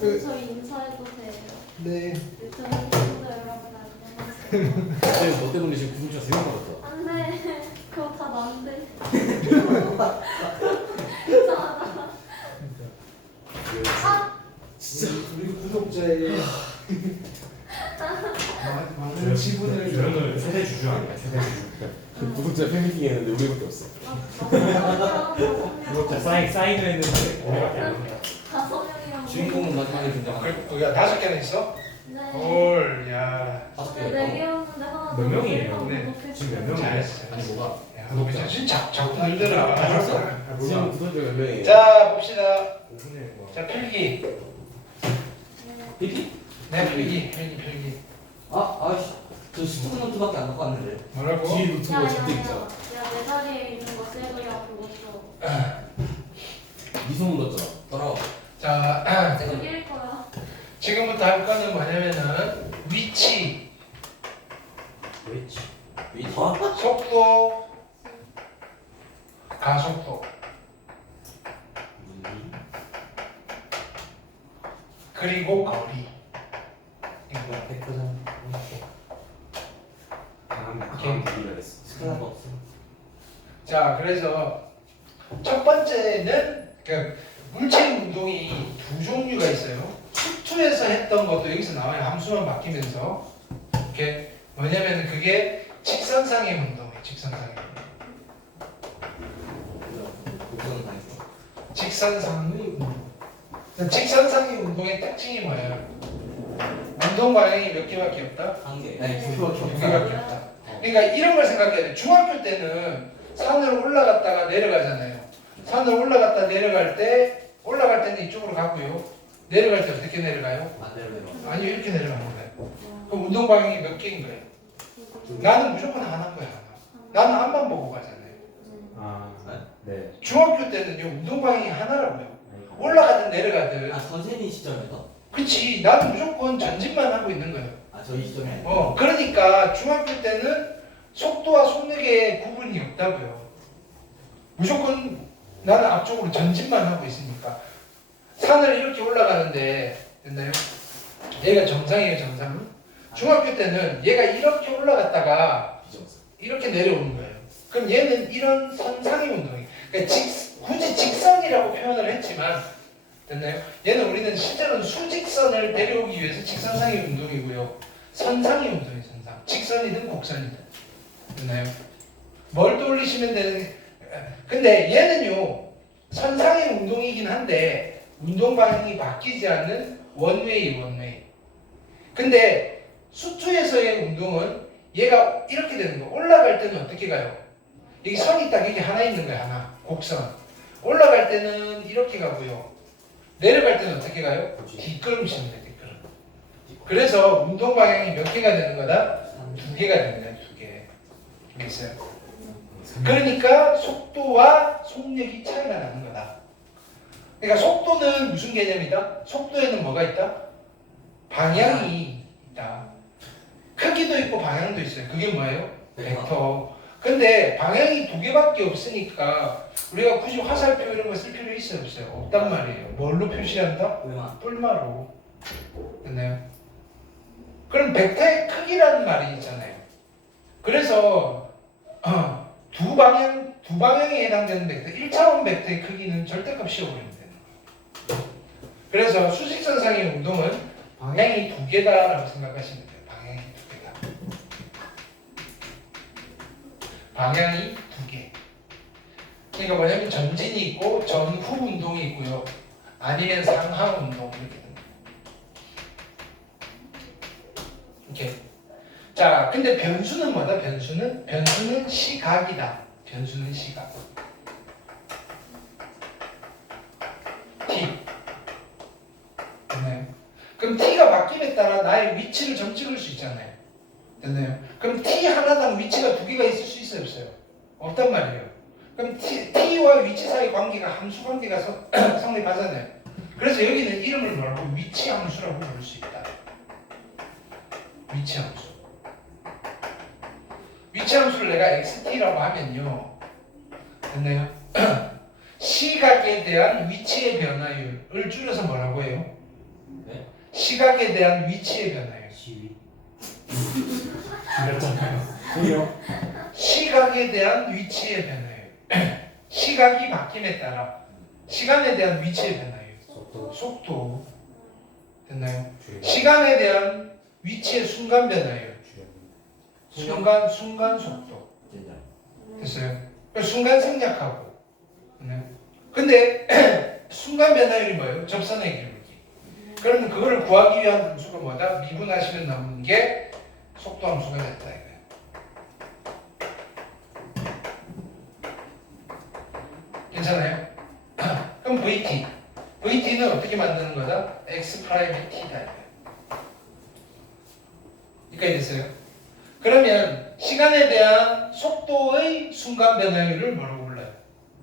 저희 인사해도 돼요? 네. 유튜브 친구들 여러분 안녕하세요. 너 때문에 지금 구독자 3명 받았다. 안돼 그거 다 난데. 이상하다. 아 진짜 우리 구독자의 많은 지분을 주변을 최대 주주 아니야 최대 주주. 구독자 팬미팅 했는데 우리밖에 없어. 구독자 사인을 했는데 우리밖에 안 된다. 5명이랑 주인공은 마지막에 등장하는. 야 5개나 있어? 네. 헐, 야. 5개. 4개였는데 하나 몇 명이에요? 네. 지금 몇 명이에요? 잘했어. 아니 뭐가? 야, 너 진짜 자꾸 늘더라. 지금 구독자가 몇 명이에요? 자, 봅시다. 5분의 뭐. 자, 필기. PP? 네, 필기. 아씨, 저 스토브 노트밖에 안 갖고 왔는데. 뭐라고? 뒤에 노트가 적혀 있잖아. 야내 자리에 있는 거 새거야 그것도 미소문 넣었잖아. 따라와. 자, 그일 거야. 지금부터 할 거는 뭐냐면은 위치, 왜지? 위치. 속도, 가속도, 그리고 거리. 이거. 강한 무기가 됐어. 스크린 거 없어. 자, 그래서 첫 번째는 그 물체 운동이 두 종류가 있어요. 수투에서 했던 것도 여기서 나와요. 함수만 바뀌면서. 이렇게 뭐냐면 그게 직선상의 운동이에요. 직선상의 운동. 직선상의 운동. 직선상의 운동의 특징이 뭐예요? 운동 방향이 몇 개밖에 없다? 한 개. 아니, 두 개밖에 두 없어. 개밖에 없다. 그러니까 이런 걸 생각해야 돼. 중학교 때는 산을 올라갔다가 내려가잖아요. 산을 올라갔다 내려갈 때는 이쪽으로 가고요. 내려갈 때 어떻게 내려가요? 반대로 내려와. 아니요, 이렇게 내려가는 거예요. 그럼 운동 방향이 몇 개인 거예요? 나는 무조건 하나인 거야, 하나. 나는 앞만 보고 가잖아요. 아, 네. 중학교 때는요, 운동 방향이 하나라고요. 올라가든 내려가든. 아 선생님 시점에서? 그치, 나는 무조건 전진만 하고 있는 거예요. 아 저희 시점이 아니고. 그러니까 중학교 때는 속도와 속력의 구분이 없다고요. 무조건 나는 앞쪽으로 전진만 하고 있으니까. 산을 이렇게 올라가는데 됐나요? 얘가 정상이에요, 정상. 중학교 때는 얘가 이렇게 올라갔다가 비정상. 이렇게 내려오는 거예요. 그럼 얘는 이런 선상의 운동이에요. 그러니까 굳이 직선이라고 표현을 했지만 됐나요? 얘는 우리는 실제로는 수직선을 내려오기 위해서 직선상의 운동이고요. 선상의 운동이 선상. 직선이든 곡선이든. 됐나요? 뭘 떠올리시면 되는 근데 얘는요. 선상의 운동이긴 한데 운동 방향이 바뀌지 않는 원웨이. 근데 수투에서의 운동은 얘가 이렇게 되는 거. 올라갈 때는 어떻게 가요? 여기 선이 딱 여기 하나 있는 거야, 하나. 곡선. 올라갈 때는 이렇게 가고요. 내려갈 때는 어떻게 가요? 뒷걸음치는 거예요, 뒷걸음. 그래서 운동 방향이 몇 개가 되는 거다? 2개가 되는 거야, 2개. 알겠어요? 그러니까 속도와 속력이 차이가 나는 거다. 그러니까 속도는 무슨 개념이다? 속도에는 뭐가 있다? 방향이 있다. 크기도 있고 방향도 있어요. 그게 뭐예요? 벡터. 근데 방향이 2개밖에 없으니까 우리가 굳이 화살표 이런 거 쓸 필요 있어요, 없어요? 없단 말이에요. 뭘로 표시한다? 왜만? 뿔마로. 됐나요? 그럼 벡터의 크기라는 말이 있잖아요. 그래서 두 방향에 해당되는 벡터, 1차원 벡터의 크기는 절대값 씌워버리면 되는 거예요. 그래서 수직선상의 운동은 방향이 2개다라고 생각하시면 돼요. 방향이 2개다. 방향이 2개. 그러니까 뭐냐면 전진이 있고 전후 운동이 있고요. 아니면 상하 운동 이렇게 됩니다. 이렇게. 자, 근데 변수는 뭐다? 변수는 시각이다. 변수는 시각. t. 됐나요? 그럼 t가 바뀜에 따라 나의 위치를 점 찍을 수 있잖아요. 됐나요? 그럼 t 하나당 위치가 2개가 있을 수 있어요, 없어요? 없단 말이에요. 그럼 t와 위치 사이 관계가 함수 관계가 성립하잖아요. 그래서 여기는 이름을 뭐라고? 위치 함수라고 부를 수 있다. 위치 함수. 위치 함수를 내가 xt라고 하면요. 됐나요? 시각에 대한 위치의 변화율을 줄여서 뭐라고 해요? 네? 시각에 대한 위치의 변화예요. 시위. 그랬잖아요. 소리요? 시각에 대한 위치의 변화예요. 시각이 바뀜에 따라 시간에 대한 위치의 변화예요. 속도. 속도. 됐나요? 주행. 시간에 대한 위치의 순간 변화예요. 주행. 순간 속도. 진짜. 됐어요? 순간 생략하고. 네. 근데 순간 변화율이 뭐예요? 접선의 기울기. 그러면 그거를 구하기 위한 함수가 뭐다? 미분하시면 나오는 게 속도 함수가 됐다 이거예요. 괜찮아요? 그럼 VT. VT는 어떻게 만드는 거다? X 프라임의 T다 이거예요. 여기까지 됐어요? 그러면 시간에 대한 속도의 순간 변화율을 뭐라고 불러요?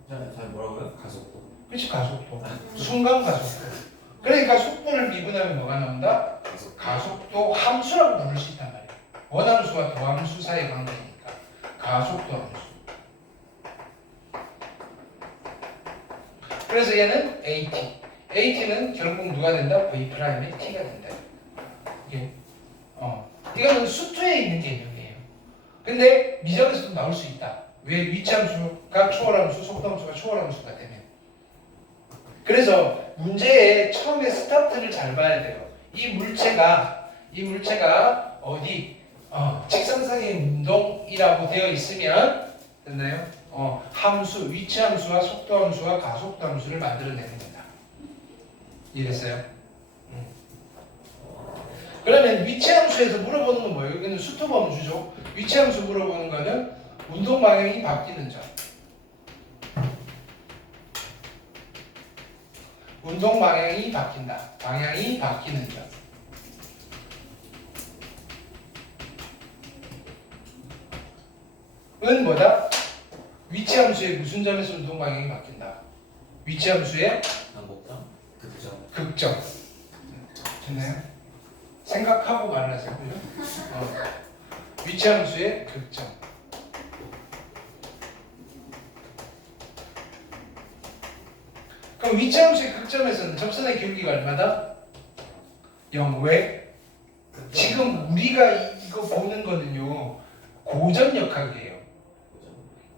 잘 뭐라고요? 가속도. 그렇지, 가속도. 순간 가속도. 그러니까 속도를 미분하면 뭐가 나온다? 가속도 함수라고 부를 수 있단 말이에요. 원함수와 도함수 사이의 관계니까 가속도 함수. 그래서 얘는 AT. AT는 결국 누가 된다? V 프라임의 T가 된다. 이게 이거는 수투에 있는 개념이에요. 근데 미적에서도 나올 수 있다. 왜? 위치함수가 초월함수, 속도함수가 초월함수가 되면. 그래서 문제의 처음에 스타트를 잘 봐야 돼요. 이 물체가 어디 직선상의 운동이라고 되어 있으면 됐나요? 함수, 위치함수와 속도함수와 가속도함수를 만들어내는 거다. 이해됐어요? 그러면 위치함수에서 물어보는 건 뭐예요? 이거는 수토범주죠. 위치함수 물어보는 거는 운동 방향이 바뀌는 점. 운동 방향이 바뀐다. 방향이 바뀌는 점. 은 뭐다? 위치함수의 무슨 점에서 운동 방향이 바뀐다? 위치함수의 반복점. 극점. 극점. 됐나요? 생각하고 말하세요. 위치함수의 극점. 그럼 위치함수의 극점에서는 접선의 기울기가 얼마다? 0. 왜? 지금 우리가 이거 보는 거는요 고전역학이에요.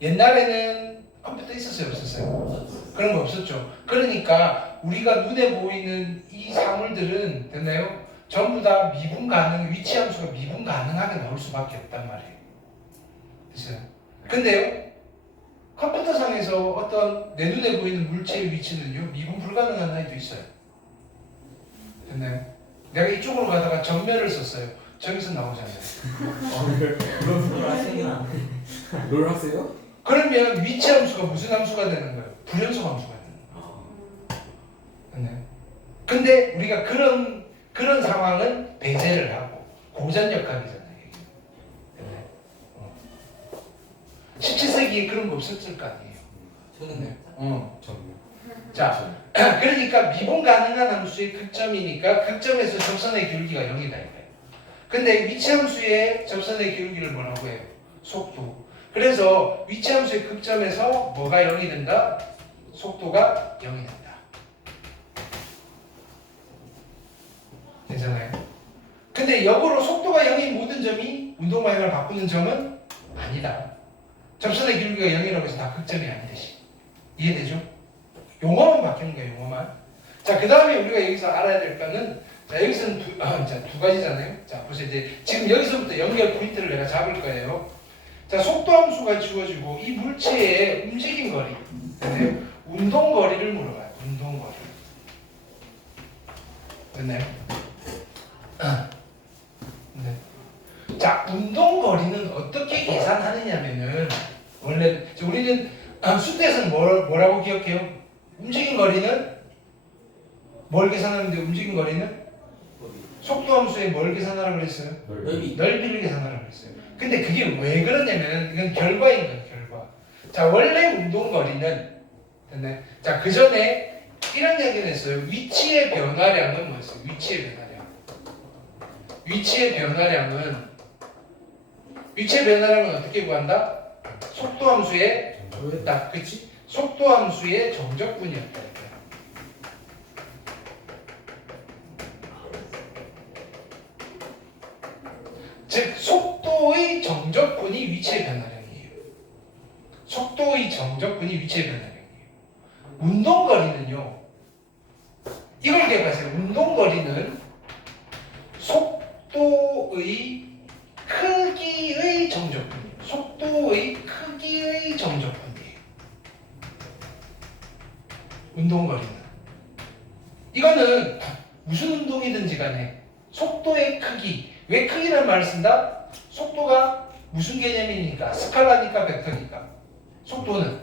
옛날에는 컴퓨터 있었어요, 없었어요? 그런 거 없었죠. 그러니까 우리가 눈에 보이는 이 사물들은 됐나요? 전부 다 미분 가능, 위치함수가 미분 가능하게 나올 수밖에 없단 말이에요. 됐어요? 근데요, 컴퓨터상에서 어떤 내 눈에 보이는 물체의 위치는요, 미분 불가능한 아이도 있어요. 됐나요? 내가 이쪽으로 가다가 전멸을 썼어요. 저기서 나오잖아요. 롤 하세요? 그러면 위치함수가 무슨 함수가 되는 거예요? 불연속 함수가 되는 거예요. 됐나요? 근데 우리가 그런 상황은 배제를 하고 고전역학이잖아요. 17세기에 그런 거 없었을 거 아니에요. 저는 전면. 자, 그러니까 미분 가능한 함수의 극점이니까 극점에서 접선의 기울기가 0이다 이거예요. 근데 위치함수의 접선의 기울기를 뭐라고 해요? 속도. 그래서 위치함수의 극점에서 뭐가 0이 된다? 속도가 0이 된다. 되잖아요. 근데 역으로 속도가 0인 모든 점이 운동 방향을 바꾸는 점은 아니다. 접선의 기울기가 0이라고 해서 다 극점이 아니듯이. 이해되죠? 용어만 바뀌는 거예요, 용어만. 자, 그 다음에 우리가 여기서 알아야 될 거는, 자, 여기서는 두 가지잖아요. 자, 보세요. 이제 지금 여기서부터 연결 포인트를 내가 잡을 거예요. 자, 속도함수가 주어지고, 이 물체의 움직임 거리, 운동 거리를 물어봐요. 운동 거리. 됐나요? 네. 자, 운동 거리는 어떻게 계산하느냐면은, 원래, 우리는 수트에서는 뭐라고 기억해요? 움직임 거리는 뭘 계산하는데 움직임 거리는 속도함수에 뭘 계산하라고 그랬어요? 넓이를 계산하라고 그랬어요. 근데 그게 왜 그러냐면 이건 결과인 거예요, 결과. 자, 원래 운동 거리는 됐네. 자, 그 전에 이런 얘기를 했어요. 위치의 변화량은 뭐였어요? 위치의 변화량. 위치의 변화량은 어떻게 구한다? 속도함수의 딱, 그치? 속도함수의 정적분이었다. 속도의 정적분이 위치의 변화량이에요. 속도의 정적분이 위치의 변화량이에요. 운동거리는요. 이걸 기억하세요. 운동거리는 속도의 크기의 정적분이에요. 속도의 크기의 정적분이에요. 운동거리는. 이거는 무슨 운동이든지 간에 속도의 크기. 왜 크기라는 말을 쓴다? 속도가 무슨 개념이니까? 스칼라니까 벡터니까. 속도는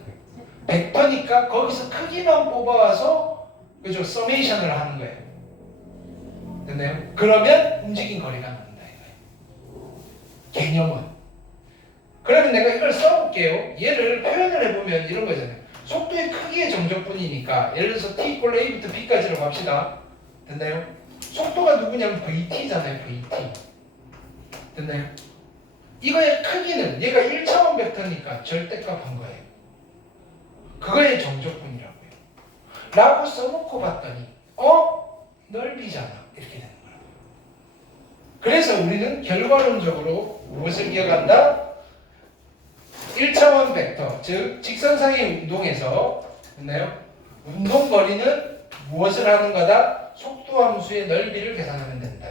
벡터니까 거기서 크기만 뽑아와서 그죠? 서메이션을 하는 거예요. 됐나요? 그러면 움직인 거리가 나온다 이거예요. 개념은. 그러면 내가 이걸 써볼게요. 얘를 표현을 해보면 이런 거잖아요. 속도의 크기의 정적분이니까 예를 들어서 t = a부터 b까지로 갑시다. 됐나요? 속도가 누구냐면 vt잖아요. vt. 됐나요? 이거의 크기는 얘가 1차원 벡터니까 절대값 한 거예요. 그거의 정적분이라고요. 라고 써놓고 봤더니 넓이잖아. 이렇게 되는 거라고요. 그래서 우리는 결과론적으로 무엇을 기억한다? 1차원 벡터, 즉 직선상의 운동에서 됐나요? 운동거리는 무엇을 하는 거다? 속도 함수의 넓이를 계산하면 된다.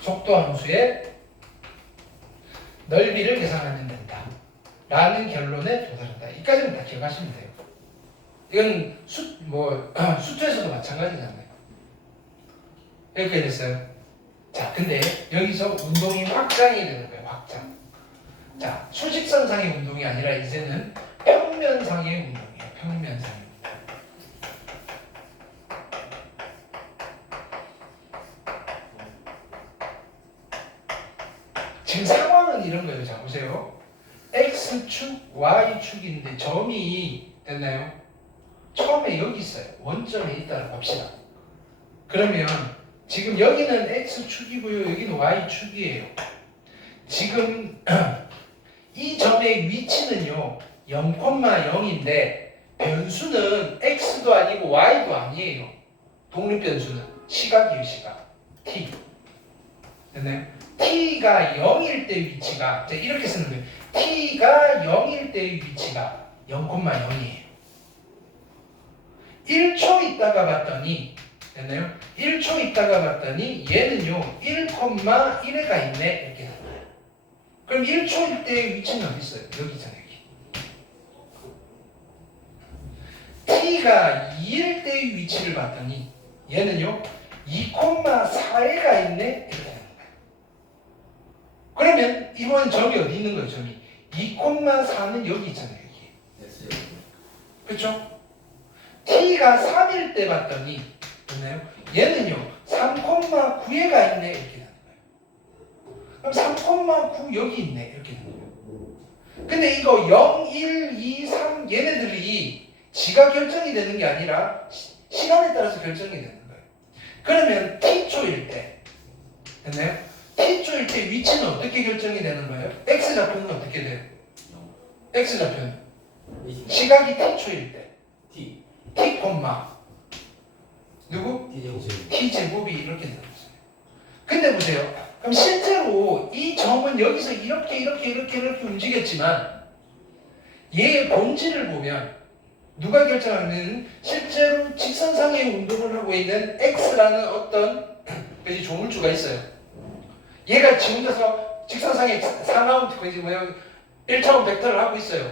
속도 함수의 넓이를 계산하면 된다. 라는 결론에 도달한다. 이까지는 다 기억하시면 돼요. 이건 수투에서도 마찬가지잖아요. 이렇게 됐어요. 자, 근데 여기서 운동이 확장이 되는 거예요. 확장. 자, 수직선상의 운동이 아니라 이제는 평면상의 운동이에요. 평면상의 운동. 지금 상황은 이런 거예요. 자, 보세요. X축, Y축인데 점이 됐나요? 처음에 여기 있어요. 원점에 있다고 봅시다. 그러면 지금 여기는 X축이고요. 여기는 Y축이에요. 지금 이 점의 위치는요. 0,0인데 변수는 X도 아니고 Y도 아니에요. 독립변수는 시각이에요. 시각. T. 됐나요? T가 0일 때 위치가 이렇게 쓰는 거예요. T가 0일 때의 위치가 0,0이에요. 1초 있다가 봤더니 됐나요? 1초 있다가 봤더니 얘는요 1,1가 있네 이렇게 나와요. 그럼 1초일 때의 위치는 어디 있어요? 여기잖아요. 여기. T가 2일 때의 위치를 봤더니 얘는요 2,4가 있네 이렇게 나와요. 그러면 이번 점이 어디 있는 거예요? 점이 2,4는 여기 있잖아요. 여기. 그렇죠? T가 3일 때 봤더니 됐나요? 얘는요 3,9가 있네 이렇게 되는 거예요. 그럼 3,9 여기 있네 이렇게 되는 거예요. 근데 이거 0, 1, 2, 3 얘네들이 지가 결정이 되는 게 아니라 시간에 따라서 결정이 되는 거예요. 그러면 T초일 때 됐나요? T초일 때 위치는 어떻게 결정이 되는 거예요? X좌표는 어떻게 돼요? X좌표는 시각이 T초일 때 T. T, 누구? T제곱. T제곱이 이렇게 되는 거죠. 근데 보세요. 그럼 실제로 이 점은 여기서 이렇게 움직였지만 얘의 본질을 보면 누가 결정하는 실제로 직선상의 운동을 하고 있는 X라는 어떤 조물주가 있어요. 얘가 지금 혼자서 직선상의 4마운트 1차원 벡터를 하고 있어요.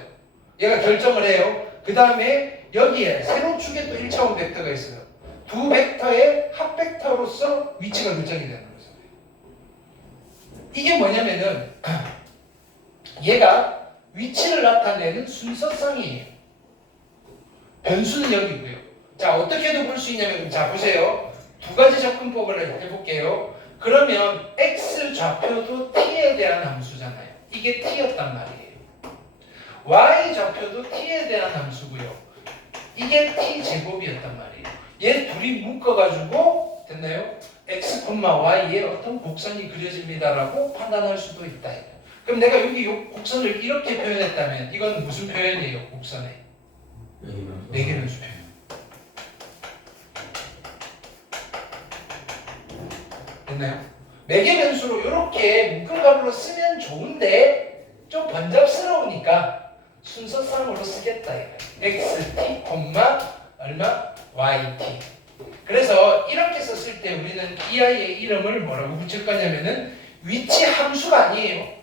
얘가 결정을 해요. 그 다음에 여기에 세로축에 또 1차원 벡터가 있어요. 두 벡터의 합 벡터로서 위치가 결정이 되는 거죠. 이게 뭐냐면은 얘가 위치를 나타내는 순서상이에요. 변수는 여기고요. 자, 어떻게도 볼 수 있냐면 자 보세요. 두 가지 접근법을 해볼게요. 그러면 x 좌표도 t에 대한 함수잖아요. 이게 t였단 말이에요. y 좌표도 t에 대한 함수고요. 이게 t 제곱이었단 말이에요. 얘 둘이 묶어가지고 됐나요? x, y의 어떤 곡선이 그려집니다라고 판단할 수도 있다. 그럼 내가 여기 요 곡선을 이렇게 표현했다면 이건 무슨 표현이에요? 곡선의 네개변수 표현. 됐나요? 매개 변수로 이렇게 묶음값으로 쓰면 좋은데 좀 번잡스러우니까 순서상으로 쓰겠다 이거야. xt, 얼마? yt. 그래서 이렇게 썼을 때 우리는 이 아이의 이름을 뭐라고 붙일 거냐면은 위치 함수가 아니에요.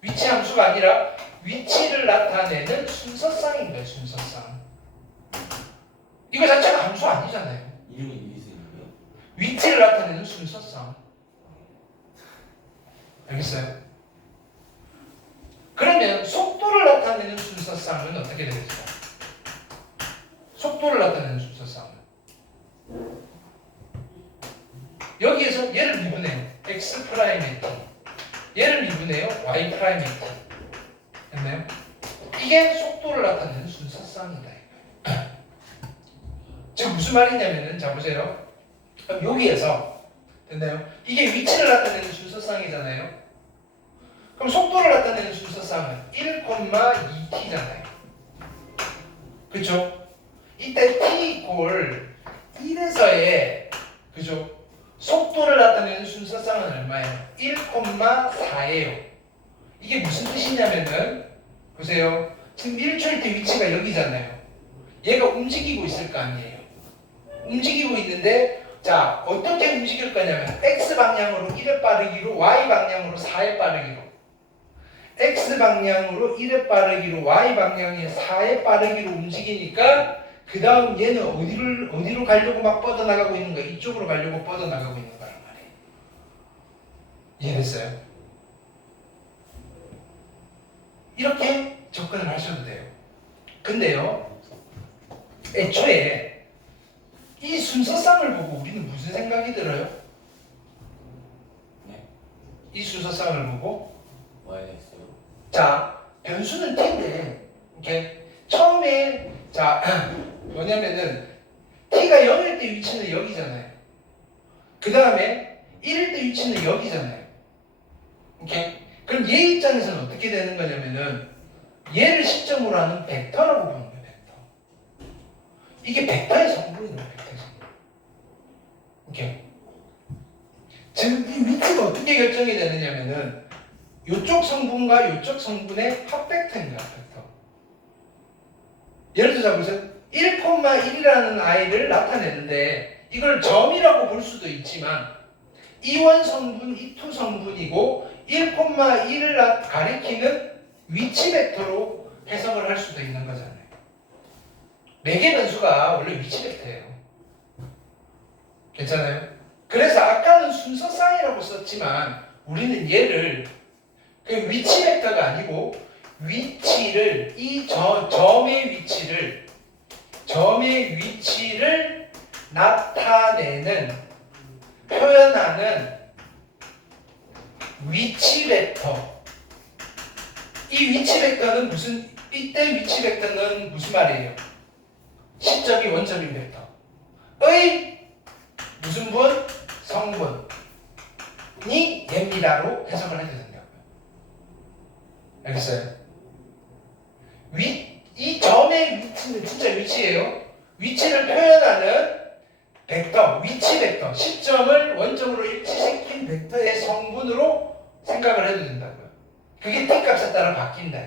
위치 함수가 아니라 위치를 나타내는 순서상인 거예요. 순서상. 이거 자체가 함수 아니잖아요. 이름이 여기서 있는 거예요? 위치를 나타내는 순서상. 알겠어요? 그러면 속도를 나타내는 순서상은 어떻게 되겠어요? 속도를 나타내는 순서상은 여기에서 얘를 미분해요. x 프라임의 t. 얘를 미분해요. y 프라임의 t. 됐나요? 이게 속도를 나타내는 순서상이다. 지금 무슨 말이냐면은 자 보세요. 그럼 여기에서 됐나요? 이게 위치를 나타내는 순서상이잖아요. 그럼 속도를 나타내는 순서상은 1,2t잖아요. 그쵸? 이때 t 이꼴 1에서의 그죠? 속도를 나타내는 순서상은 얼마예요? 1,4예요. 이게 무슨 뜻이냐면은 보세요. 지금 1초일 때 위치가 여기잖아요. 얘가 움직이고 있을 거 아니에요. 움직이고 있는데 자 어떻게 움직일 거냐면 x 방향으로 1의 빠르기로 y 방향으로 4의 빠르기로 x 방향으로 1의 빠르기로 y 방향에 4의 빠르기로 움직이니까 그 다음 얘는 어디로 가려고 막 뻗어나가고 있는 거야? 이쪽으로 가려고 뻗어나가고 있는 거란 말이에요. 이해됐어요? 이렇게 접근을 하셔도 돼요. 근데요 애초에 이 순서상을 보고 우리는 무슨 생각이 들어요? 네. 이 순서상을 보고 Y가 있어요. 자 변수는 t인데 이렇게 처음에 자 뭐냐면은 t가 0일 때 위치는 여기잖아요. 그 다음에 1일 때 위치는 여기잖아요. 오케이? 그럼 얘 입장에서는 어떻게 되는 거냐면은 얘를 시점으로 하는 벡터라고 보는 거예요. 벡터. 이게 벡터의 성분이에요. 벡터의 성분. 오케이? 지금 이 위치가 어떻게 결정이 되느냐면은 이쪽 성분과 이쪽 성분의 합벡터입니다. 벡터. 예를 들어 보세요. 1,1이라는 아이를 나타내는데 이걸 점이라고 볼 수도 있지만 E1 성분, E2 성분이고 1,1을 가리키는 위치 벡터로 해석을 할 수도 있는 거잖아요. 매개 변수가 원래 위치 벡터예요. 괜찮아요? 그래서 아까는 순서상이라고 썼지만 우리는 얘를 그 위치 벡터가 아니고 위치를 이 점의 위치를 나타내는 표현하는 위치 벡터. 이 위치 벡터는 이때 위치 벡터는 무슨 말이에요? 시점이 원점인 벡터의 무슨 분? 성분이 얘입니다로 해석을 해도 된다고요. 알겠어요? 이 점의 위치는 진짜 위치예요. 위치를 표현하는 벡터, 위치 벡터, 시점을 원점으로 일치시킨 벡터의 성분으로 생각을 해도 된다고요. 그게 t 값에 따라 바뀐다.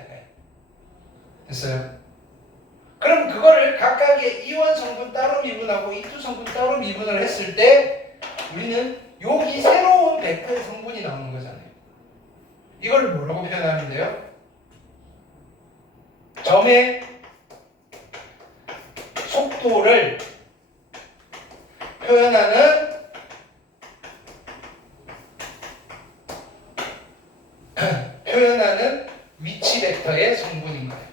됐어요? 그럼 그거를 각각의 E1 성분 따로 미분하고 E2 성분 따로 미분을 했을 때 우리는 여기 새로운 벡터의 성분이 나오는 거잖아요. 이걸 뭐라고 표현하면 돼요? 점의 속도를 표현하는 위치 벡터의 성분인 거예요.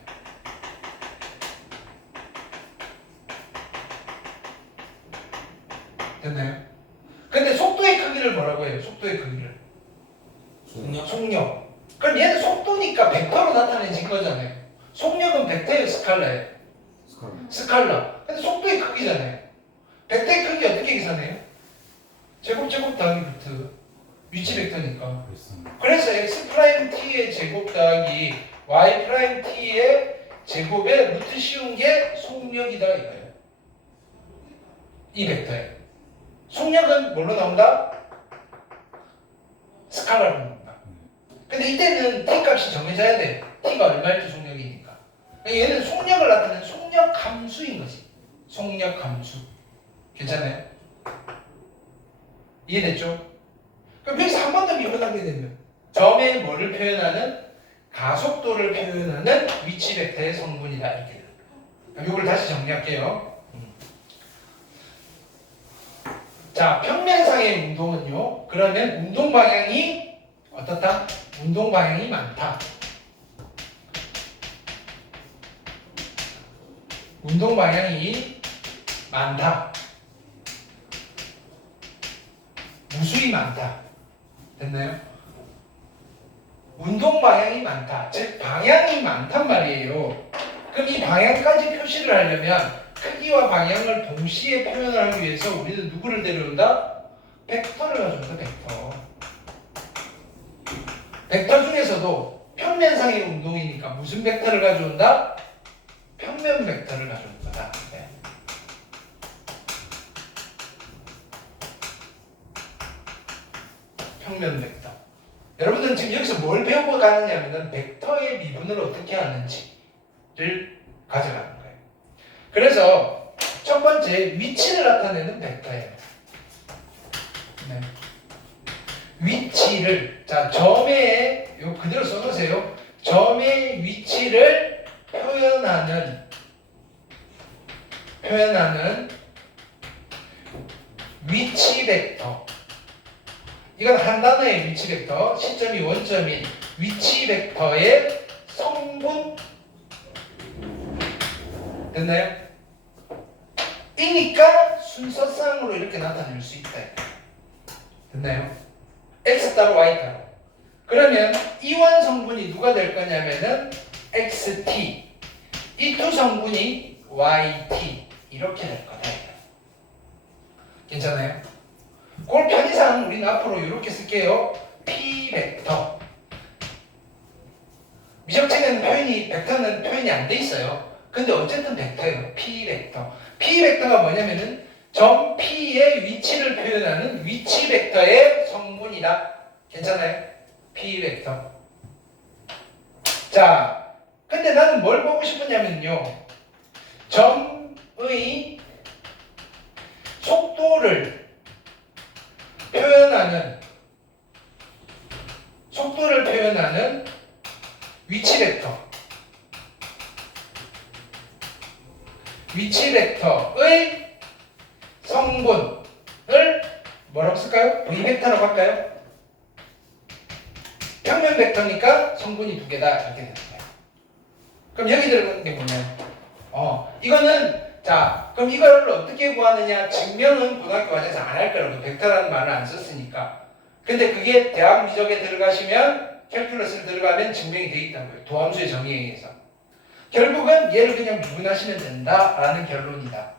됐나요? 근데 속도의 크기를 뭐라고 해요? 속도의 크기를 속력. 그럼 얘는 속도니까 벡터로 나타내진 거잖아요. 속력은 벡터예요, 스칼라예요? 스칼라. 근데 속도의 크기잖아요. 벡터의 크기 어떻게 계산해요? 제곱 더하기 루트. 위치 벡터니까. 그래서 x 프라임 t의 제곱 더하기 y 프라임 t의 제곱에 루트 씌운 게 속력이다 이거예요. 이 벡터에. 속력은 뭘로 나온다? 스칼라로 나온다. 근데 이때는 t 값이 정해져야 돼. t가 얼마일지 속력이니까. 그러니까 얘는 속력을 나타내는 속력 함수인 거지. 속력 함수. 괜찮아요? 이해됐죠? 그럼 여기서 한 번 더 미분하게 되면 점의 뭐를 표현하는 가속도를 표현하는 위치 벡터의 성분이다 이렇게 돼요. 그럼 이걸 다시 정리할게요. 자, 평면상의 운동은요. 그러면 운동 방향이 어떻다? 운동 방향이 많다. 운동 방향이 많다. 무수히 많다. 됐나요? 운동 방향이 많다. 즉 방향이 많단 말이에요. 그럼 이 방향까지 표시를 하려면 크기와 방향을 동시에 표현을 하기 위해서 우리는 누구를 데려온다? 벡터를 가져온다. 벡터. 벡터 중에서도 평면상의 운동이니까 무슨 벡터를 가져온다? 평면 벡터를 가져온 거다. 네. 평면 벡터. 여러분들은 지금 여기서 뭘 배우고 가느냐면은 벡터의 미분을 어떻게 하는지를 가져가는 거예요. 그래서 첫 번째 위치를 나타내는 벡터예요. 네. 위치를 자 점의 요 그대로 써놓으세요. 점의 위치를 표현하는 위치 벡터. 이건 한 단어의 위치 벡터, 시점이 원점인 위치 벡터의 성분 됐나요? 이니까 순서상으로 이렇게 나타낼 수 있다. 됐나요? x 따로 y 따로. 그러면 이원 성분이 누가 될 거냐면은 xt, 이 두 성분이 yt 이렇게 될 거다. 괜찮아요? 그걸 편의상 우리는 앞으로 이렇게 쓸게요. p 벡터. 미적책에는 벡터는 표현이 안 돼 있어요. 근데 어쨌든 벡터예요. p 벡터. p 벡터가 뭐냐면은 점 p의 위치를 표현하는 위치 벡터의 성분이다. 괜찮아요? p 벡터. 자, 근데 나는 뭘 보고 싶으냐면요. 점의 속도를 표현하는 위치 벡터. 위치 벡터의 성분을 뭐라고 쓸까요? v 벡터라고 할까요? 평면 벡터니까 성분이 두 개다 이렇게 되는 거예요. 그럼 여기 들어가는 게 뭐냐? 이거는 자 그럼 이걸 어떻게 구하느냐? 증명은 고등학교 과정에서 안 할 거라고 벡터라는 말을 안 썼으니까. 근데 그게 대학 미적에 들어가시면 캘큘러스를 들어가면 증명이 돼 있다고요. 도함수의 정의에 의해서. 결국은 얘를 그냥 미분하시면 된다라는 결론이다.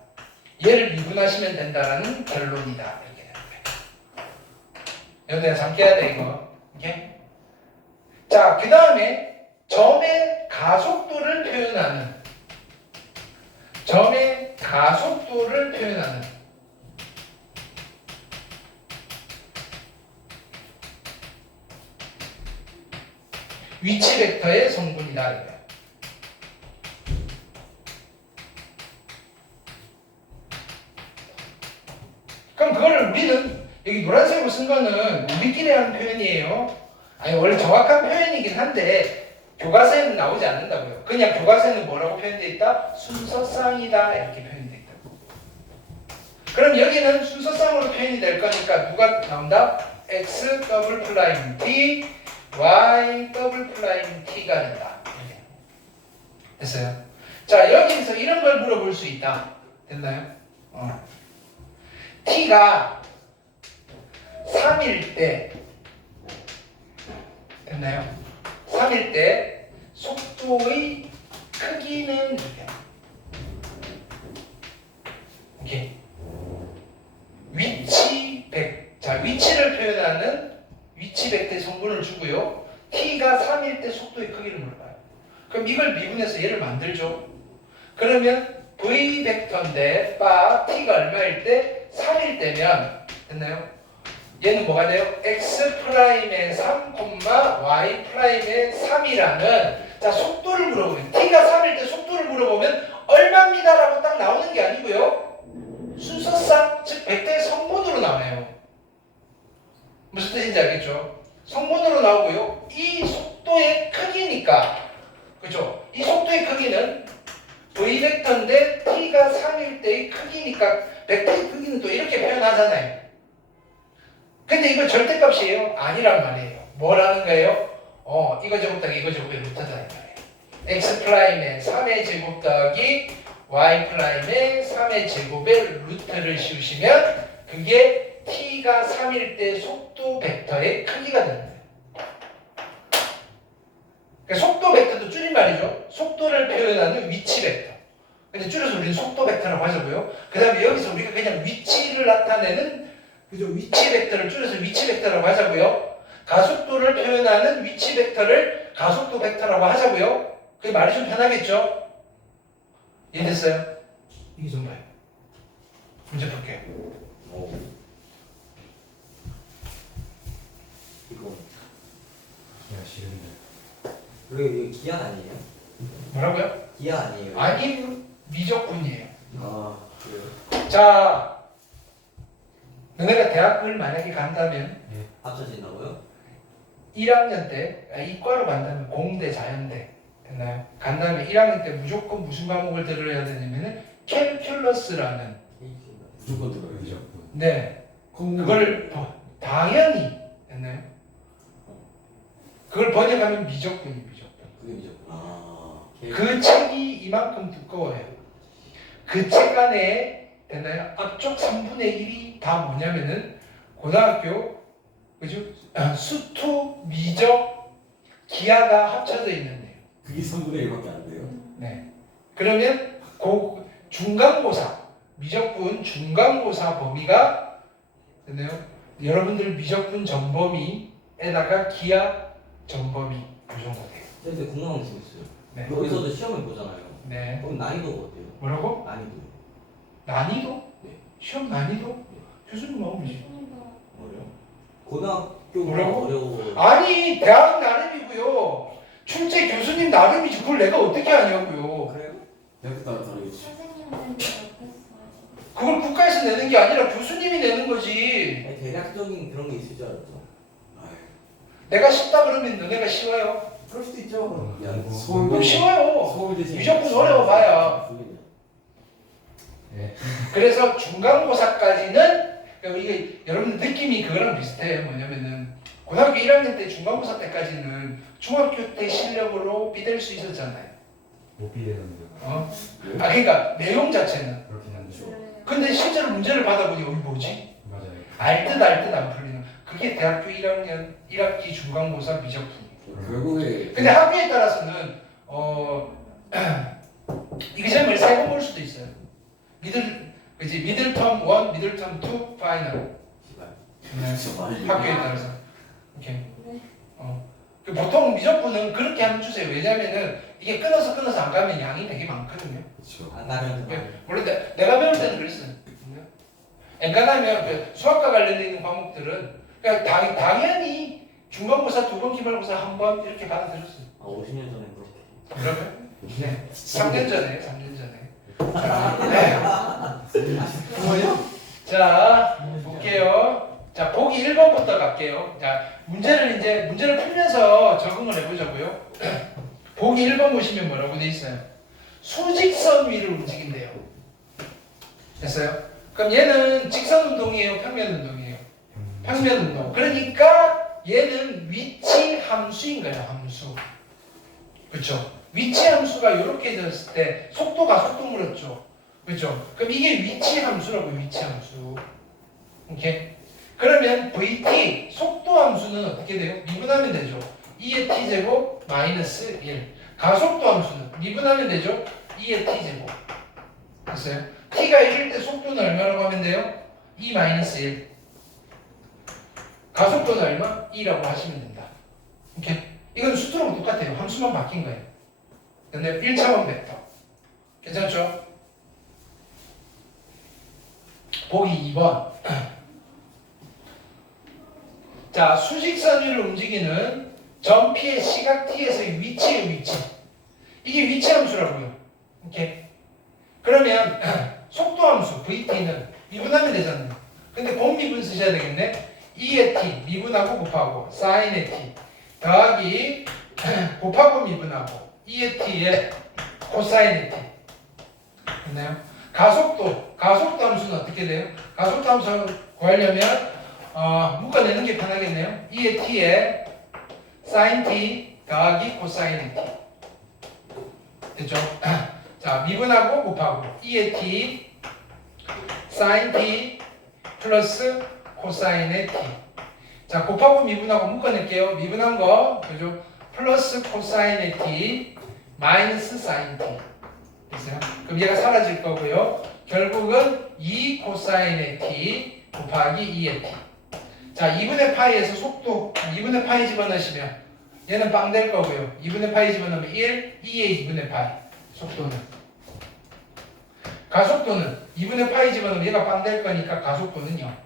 얘를 미분하시면 된다라는 결론이다. 이렇게 되는 거예요. 여러분 내가 잠깨야 돼 이거. 오케이? 자, 그 다음에 점의 가속도를 표현하는 위치 벡터의 성분이다. 이거야. 그럼 그거를 우리는 여기 노란색으로 쓴 거는 우리끼리 하는 표현이에요. 아니 원래 정확한 표현이긴 한데 교과서에는 나오지 않는다고요. 그냥 교과서에는 뭐라고 표현되어 있다? 순서상이다 이렇게 표현되어 있다. 그럼 여기는 순서상으로 표현이 될 거니까 누가 나온다? x 더블 플라임 t, y 더블 플라임 t가 된다. 됐어요? 자 여기서 이런 걸 물어볼 수 있다. 됐나요? t가 3일 때 됐나요? 3일 때 속도의 크기는 이렇게. 오케이. 위치를 표현하는 위치 벡터의 성분을 주고요. t가 3일 때 속도의 크기를 물어봐요. 그럼 이걸 미분해서 얘를 만들죠. 그러면 v 벡터인데 t가 얼마일 때 3일 때면 됐나요? 얘는 뭐가 돼요? x'-3, y'-3이라는 자 속도를 물어보면 t가 3일 때 속도를 물어보면 얼마입니다 라고 딱 나오는 게 아니고요. 순서상 즉 벡터의 성분으로 나와요. 무슨 뜻인지 알겠죠? 성분으로 나오고요. 이 속도의 크기니까 그죠? 이 속도의 크기는 v벡터인데 t가 3일 때의 크기니까 벡터의 크기는 또 이렇게 표현하잖아요. 근데 이거 절대값이에요? 아니란 말이에요. 뭐라는 거예요? 이거 제곱 더하기 이거 제곱의 루트다는 말이에요. x'-3의 제곱 더하기 y'-3의 제곱의 루트를 씌우시면 그게 t가 3일 때 속도 벡터의 크기가 되는 거예요. 그러니까 속도 벡터도 줄임말이죠. 속도를 표현하는 위치 벡터. 근데 줄여서 우리는 속도 벡터라고 하자고요. 그 다음에 여기서 우리가 그냥 위치를 나타내는 그죠? 위치 벡터를 줄여서 위치 벡터라고 하자고요. 가속도를 표현하는 위치 벡터를 가속도 벡터라고 하자고요. 그게 말이 좀 편하겠죠? 이해됐어요? 이게 좀 봐요. 문제 볼게요. 이거 야 싫은데. 이거 기한 아니에요? 뭐라고요? 기한 아니에요? 아니 미적분이에요. 아 그래요? 자, 너네가 대학을 만약에 간다면 합쳐진다고요? 1학년 때 이과로 간다면 공대, 자연대 됐나요? 간다면 1학년 때 무조건 무슨 과목을 들어야 되냐면은 캘큘러스라는 무조건 들어요. 그죠? 네 그걸 당연히 됐나요? 그걸 번역하면 미적분이 미적분. 그게 미적분. 그 책이 이만큼 두꺼워요. 그 책 안에 됐나요? 앞쪽 3분의 1이 다 뭐냐면은 고등학교 그죠? 수투, 미적, 기하가 합쳐져 있는데요. 그게 3분의 1밖에 안 돼요. 네. 그러면 중간고사 미적분 중간고사 범위가 됐나요? 여러분들 미적분 전범위에다가 기하 전범위 이 정도 돼요. 근데 궁금한 게 있어요. 네. 여기서도 시험을 보잖아요. 네. 그럼 난이도가 어때요? 뭐라고? 난이도. 난이도? 네. 시험 난이도? 교수님 마음이지. 어려워? 고등학교가 뭐라고? 어려워. 아니 대학 나름이고요. 출제 교수님 나름이지 그걸 내가 어떻게 하냐고요. 그래요? 대학교 따라 다르겠지. 선생님들은 어땠어요? 그걸 국가에서 내는 게 아니라 교수님이 내는 거지. 아니, 대략적인 그런 게 있을 줄 알았죠. 내가 쉽다 그러면 너네가 쉬워요. 그럴 수도 있죠. 그럼 쉬워요. 서울대생. 미적분 어려워봐야. 예. 그래서 중간고사까지는 이게 여러분들 느낌이 그거랑 비슷해요. 뭐냐면은 고등학교 1학년 때 중간고사 때까지는 중학교 때 실력으로 비댈 수 있었잖아요. 못 비대는데. 그러니까 내용 자체는. 그렇긴 한데. 근데 실제로 문제를 받아보니 이게 뭐지? 맞아요. 알 듯 안 풀리는. 그게 대학교 1학년 1학기 중간고사 미적분이에요. 결국에. 근데 학교에 따라서는 이 시험을 세 번 볼 수도 있어요. 미들텀 1, 미들텀 2, 파이널. 학교에 따라서. 오케이. 그 보통 미적분은 그렇게 하면 주세요. 왜냐면은 이게 끊어서 안 가면 양이 되게 많거든요. 그렇죠. 안 가면 원래 내가 배울 때는 그랬어요. 엔간하면 그 수학과 관련된 있는 과목들은 그러니까 당연히 중간고사 2번, 기말고사 1번 이렇게 받아들였어요. 50년 전에 그렇게. 그러면? 네. 3년 전에. 뭐예요? 자, 볼게요. 자, 보기 1번부터 갈게요. 자, 문제를 풀면서 적응을 해보자고요. 보기 1번 보시면 뭐라고 돼 있어요? 수직선 위를 움직인대요. 됐어요? 그럼 얘는 직선 운동이에요? 평면 운동이에요? 평면 운동. 그러니까 얘는 위치 함수인 거예요. 함수. 그렇죠? 위치 함수가 이렇게 되었을 때 속도가 속도 물었죠. 그렇죠? 그럼 이게 위치 함수라고요. 위치 함수. 오케이? 그러면 VT 속도 함수는 어떻게 돼요? 미분하면 되죠. 2의 t제곱 마이너스 1. 가속도 함수는 미분하면 되죠. 2의 t제곱. 됐어요? t가 1일 때 속도는 얼마라고 하면 돼요? 2 마이너스 1. 가속도는 얼마? 2라고 하시면 된다. 오케이? 이건 수트랑 똑같아요. 함수만 바뀐 거예요. 근데 1차원 벡터. 괜찮죠? 보기 2번. 자, 수직선 위를 움직이는 점 P의 시각 T에서의 위치의 위치. 이게 위치 함수라고요. 오케이. 그러면 속도 함수 VT는 미분하면 되잖아요. 근데 곱미분 쓰셔야 되겠네. 2의 t 미분하고 곱하고 사인의 t 더하기 곱하고 미분하고 2의 t에 코사인의 t. 됐나요? 가속도 함수는 어떻게 돼요? 가속도 함수 구하려면 묶어내는 게 편하겠네요. 2의 t에 사인 t 더하기 코사인의 t. 됐죠? 자, 미분하고 곱하고 2의 t 사인 t 플러스 코사인의 t. 자, 곱하고 미분하고 묶어낼게요. 미분한 거 그죠? 플러스 코사인의 t 마이너스 사인 t. 됐어요? 그럼 얘가 사라질 거고요. 결국은 2 코사인의 t 곱하기 2의 t. 자, 2분의 파이에서 속도 2분의 파이 집어넣으시면 얘는 빵 될 거고요. 2분의 파이 집어넣으면 1, 2의 2분의 파이. 속도는. 가속도는 2분의 파이 집어넣으면 얘가 빵 될 거니까 가속도는 0.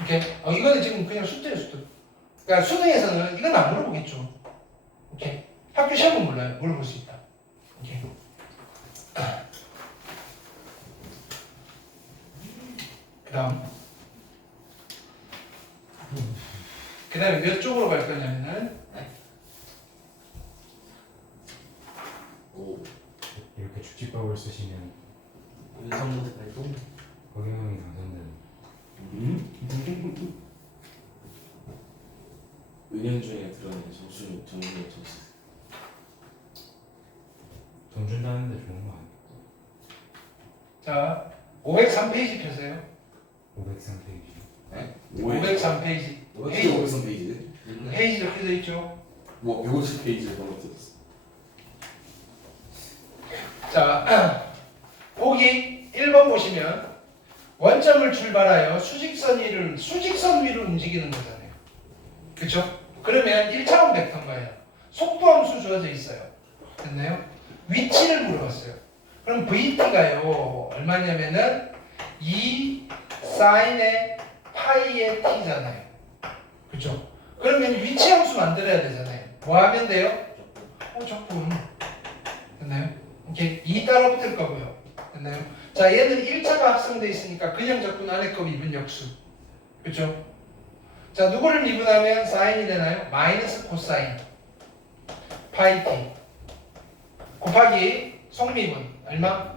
오케이? 이거는 지금 그냥 숫자예요, 숫자. 그러니까 수능에서는 이건 안 물어보겠죠. 오케이? 학교 시험은 몰라요. 물어볼 수 있다. 오케이? 그 다음에 몇 쪽으로 갈 거냐면은 이렇게 축지법을 쓰시면 윤성문제 발동. 허경영이 당선되는. 은연중에 드러낸 정준의 정수. 돈 준다는데 좋은 거 아니야? 자 503페이지 펴세요. 503페이지. 503페이지. 어떻게 503페이지? 페이지 적혀져 있죠. 뭐 150페이지 그런 거 뜯었어. 자 보기 1번 보시면 원점을 출발하여 수직선 위를 움직이는 거잖아요. 그렇죠? 그러면 1차원 벡터인 거예요. 속도 함수 주어져 있어요. 됐나요? 위치를 물어봤어요. 그럼 VT가요 얼마냐면은 2 사인의 파이의 t잖아요. 그렇죠? 그러면 위치 함수 만들어야 되잖아요. 뭐 하면 돼요? 적분. 됐나요? 이렇게 2 따라 붙을 거고요. 됐나요? 자, 얘는 1차가 합성되어 있으니까 그냥 적분 안에 거 미분 역수. 그렇죠? 자, 누구를 미분하면 사인이 되나요? 마이너스 코사인 파이 t 곱하기 속미분 얼마?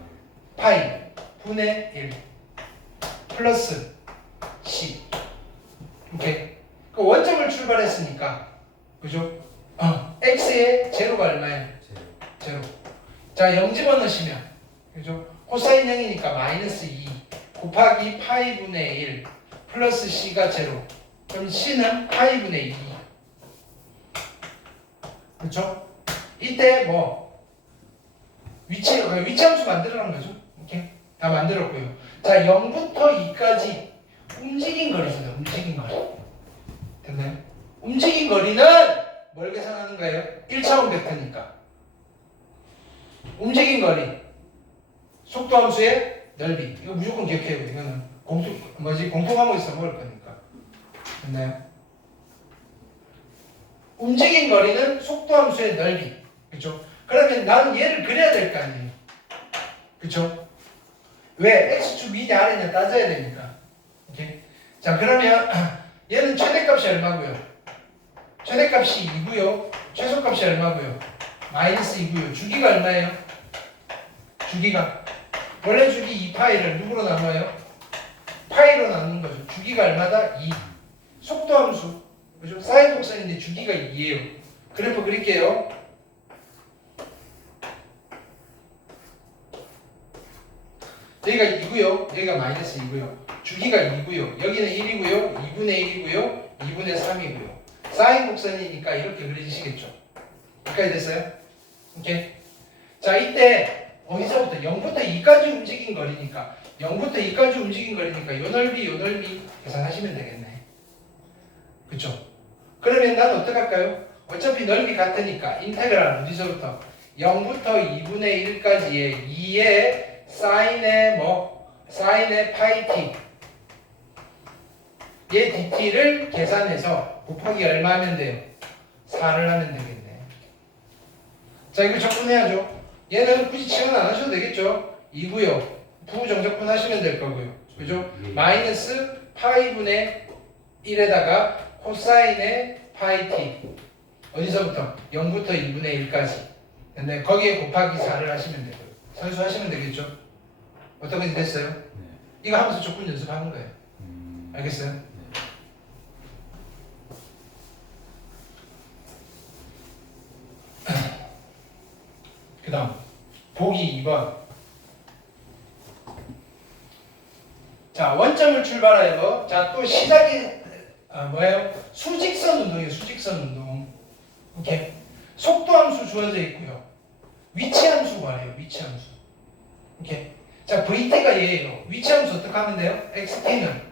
파이 분의 1 플러스 c. 오케이. 그 원점을 출발했으니까 그죠? x의 제로가 얼마예요? 제로. 자, 0 집어넣으시면 그죠? 코사인 0이니까 마이너스 2 곱하기 파이 분의 1 플러스 c가 제로. 그럼 c는 파이 분의 2. 그렇죠? 이때 뭐 위치 함수 만들어놓은 거죠. 오케이? 다 만들었고요. 자, 0부터 2까지 움직인 거리잖아요. 움직인 거리. 됐나요? 움직인 거리는 뭘 계산하는 거예요? 1차원 벡터니까. 움직인 거리. 속도 함수의 넓이. 이거 무조건 기억해요. 이거는 공통 과목에 써먹을 거니까. 됐나요? 움직인 거리는 속도 함수의 넓이. 그렇죠? 그러면 나는 얘를 그려야 될 거 아니에요. 그렇죠? 왜? x축 위냐 아래냐 따져야 되니까. 오케이? 자, 그러면 얘는 최대값이 얼마고요? 최대값이 2고요. 최소값이 얼마고요? 마이너스 2고요. 주기가 얼마예요? 주기가 원래 주기 2파이를 누구로 나눠요? 파이로 나누는 거죠. 주기가 얼마다? 2. 속도 함수. 그죠? 사인 곡선인데 주기가 2예요. 그래프 그릴게요. 여기가 2고요. 여기가 마이너스 2고요. 주기가 2고요. 여기는 1이고요. 2분의 1이고요. 2분의 3이고요. 사인 곡선이니까 이렇게 그려지시겠죠. 여기까지 됐어요? 오케이. 자, 이때 어디서부터 0부터 2까지 움직인 거리니까 0부터 2까지 움직인 거리니까 요 넓이 계산하시면 되겠네. 그쵸? 그러면 난 어떡할까요? 어차피 넓이 같으니까 인테그랄 어디서부터 0부터 2분의 1까지의 2의 사인의 파이 t 얘 dt를 계산해서 곱하기 얼마 하면 돼요? 4를 하면 되겠네. 자, 이거 적분해야죠. 얘는 굳이 치환 안 하셔도 되겠죠? 2고요. 부정적분 하시면 될 거고요. 그죠? 마이너스 파이분의 1에다가 코사인의 파이 t 어디서부터? 0부터 2분의 1까지. 근데 거기에 곱하기 4를 하시면 되고요. 산수하시면 되겠죠? 어떻게 됐어요? 네. 이거 하면서 적분 연습하는 거예요. 알겠어요? 그 다음 보기 2번. 자, 원점을 출발하여 자, 또 시작이 뭐예요? 수직선 운동이에요. 수직선 운동. 오케이. 속도함수 주어져 있고요. 위치함수 구하래요. 위치함수. 오케이. 자, VT가 얘예요. 위치함수 어떻게 하면 돼요? XT는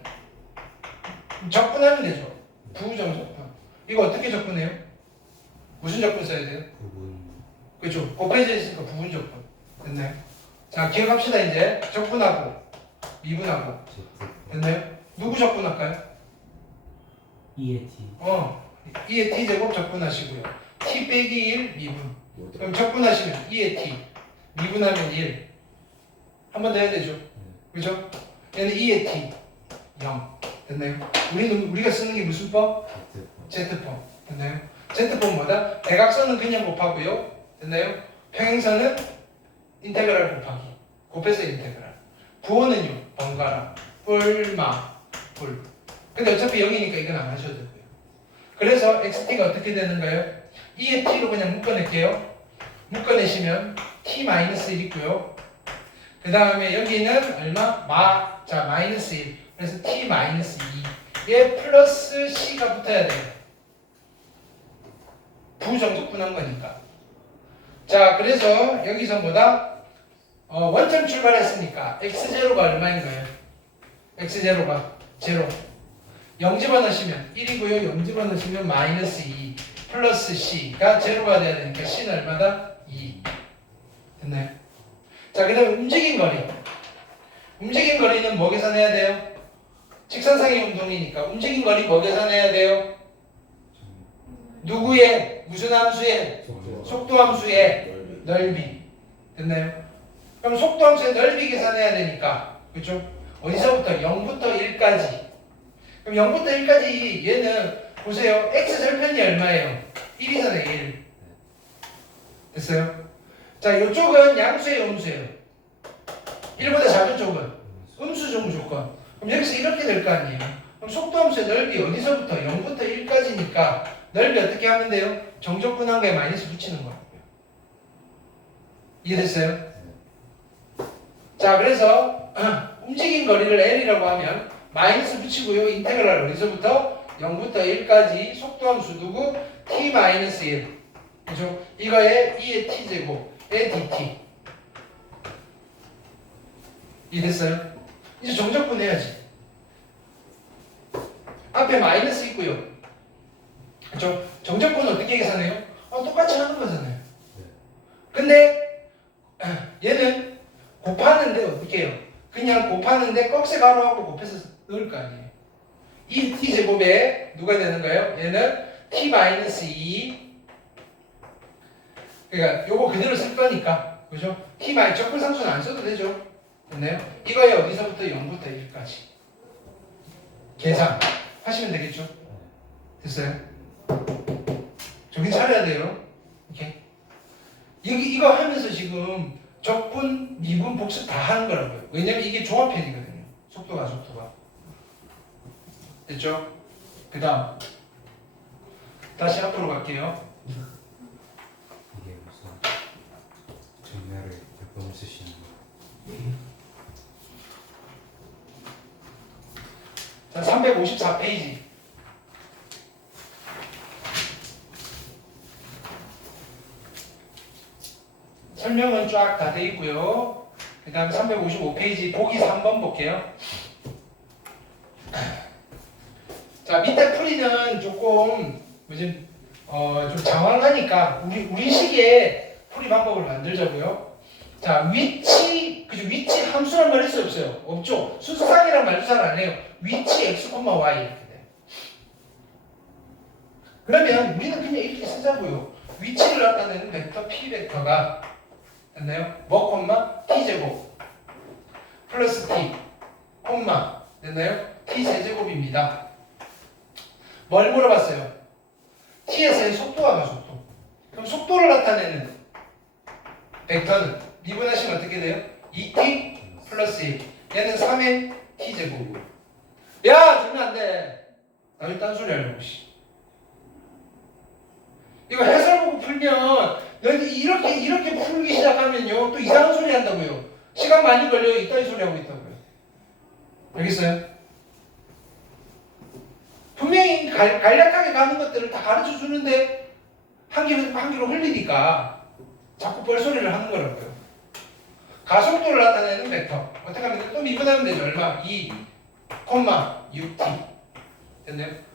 적분하면 되죠. 부정적분. 이거 어떻게 적분해요? 무슨 적분 써야 돼요? 부분 그렇죠. 곱해져 있으니까 부분 적분. 됐나요? 자, 기억합시다. 이제 적분하고 미분하고. 됐나요? 누구 적분할까요? E의 T. 2의 t제곱 적분하시고요. t 빼기 1 미분. 그럼 적분하시면 2의 t 미분하면 1. 한 번 더 해야 되죠. 그죠? 얘는 2의 t 0. 됐나요? 우리가 쓰는 게 무슨 법? Z법. 됐나요? Z법 뭐다? 대각선은 그냥 곱하고요. 됐나요? 평행선은 인테그랄 곱하기. 곱해서 인테그랄. 부호는요. 번갈아. 뿔마. 뿔. 근데 어차피 0이니까 이건 안 하셔도 되고요. 그래서 xt가 어떻게 되는가요? 2의 t로 그냥 묶어낼게요. 묶어내시면 t-1 있고요. 그 다음에 여기는 얼마? 자, 마이너스 1. 그래서 t-2에 플러스 c가 붙어야 돼요. 부정적분한 거니까. 자, 그래서 여기서 뭐다? 원점 출발했으니까 x0가 얼마인가요? x0가 0. 0 집어넣으시면 1이고요. 0 집어넣으시면 마이너스 2 플러스 c가 제로가 돼야 되니까 c는 얼마다? 2. 됐나요? 자, 그 다음에 움직인 거리. 움직인 거리는 뭐 계산해야 돼요? 직선상의 운동이니까 움직인 거리 뭐 계산해야 돼요? 누구의? 무슨 함수의? 속도 함수의 넓이. 됐나요? 그럼 속도 함수의 넓이 계산해야 되니까, 그렇죠? 어디서부터? 0부터 1까지. 그럼 0부터 1까지 얘는 보세요. x절편이 얼마예요? 1이잖아요. 1. 됐어요? 자, 이쪽은 양수예요, 음수예요? 1보다 작은 쪽은 음수죠, 무조건. 그럼 여기서 이렇게 될 거 아니에요? 그럼 속도함수의 넓이 어디서부터? 0부터 1까지니까 넓이 어떻게 하면 돼요? 정적분한 거에 마이너스 붙이는 거라고요. 이해됐어요? 자, 그래서 움직인 거리를 L이라고 하면 마이너스 붙이고요. 인테그랄 어디서부터? 0부터 1까지 속도함수 누구? t-1. 그죠? 이거에 2의 t제곱에 dt. 이해됐어요? 이제 정적분 해야지. 앞에 마이너스 있고요. 그죠? 정적분은 어떻게 계산해요? 똑같이 하는 거잖아요. 근데 얘는 곱하는데 어떻게 해요? 그냥 곱하는데 꺽쇠 가로하고 곱해서 넣을 거 아니에요. 이 t제곱에 누가 되는가요? 얘는 t-2. 그러니까 요거 그대로 쓸 거니까. 그죠? 적분상수는 안 써도 되죠. 됐나요? 이거에 어디서부터 0부터 1까지 계산 하시면 되겠죠? 됐어요? 정신 차려야 돼요. 오케이? 이거 하면서 지금 적분, 미분, 복습 다 하는 거라고요. 왜냐면 이게 종합편이거든요. 속도가. 됐죠? 그 다음 다시 앞으로 갈게요. 이게 무슨 정렬을 몇 번을 쓰시는 거예요? 자, 354페이지. 설명은 쫙 다 돼 있고요. 그 다음 355페이지 보기 3번 볼게요. 자, 밑에 풀이는 조금 좀 장황하니까 우리 식의 풀이 방법을 만들자고요. 자, 위치 함수란 말 할 수 없어요. 없죠. 순수상이란 말도 잘 안 해요. 위치 x, y 이렇게 돼요. 그러면 우리는 그냥 이렇게 쓰자고요. 위치를 나타내는 벡터 p 벡터가 됐나요? 뭐 콤마 t제곱 플러스 t 콤마 됐나요? t 세제곱입니다. 뭘 물어봤어요? t에서의 속도와 가속도. 그럼 속도를 나타내는 벡터는 미분하시면 어떻게 돼요? 2t 플러스 1. 얘는 3의 t제곱. 야! 주면 안 돼. 나왜 딴소리 하려고 씨. 이거 해설 보고 풀면 너희들 이렇게 풀기 시작하면요 또 이상한 소리 한다고요. 시간 많이 걸려요. 이따위 소리 하고 있다고요. 알겠어요? 분명히 간략하게 가는 것들을 다 가르쳐 주는데 한 귀로 흘리니까 자꾸 뻘소리를 하는 거라고요. 가속도를 나타내는 벡터 어떻게 하면 돼요? 또 미분하면 되죠. 얼마? 2, 6t 됐나요?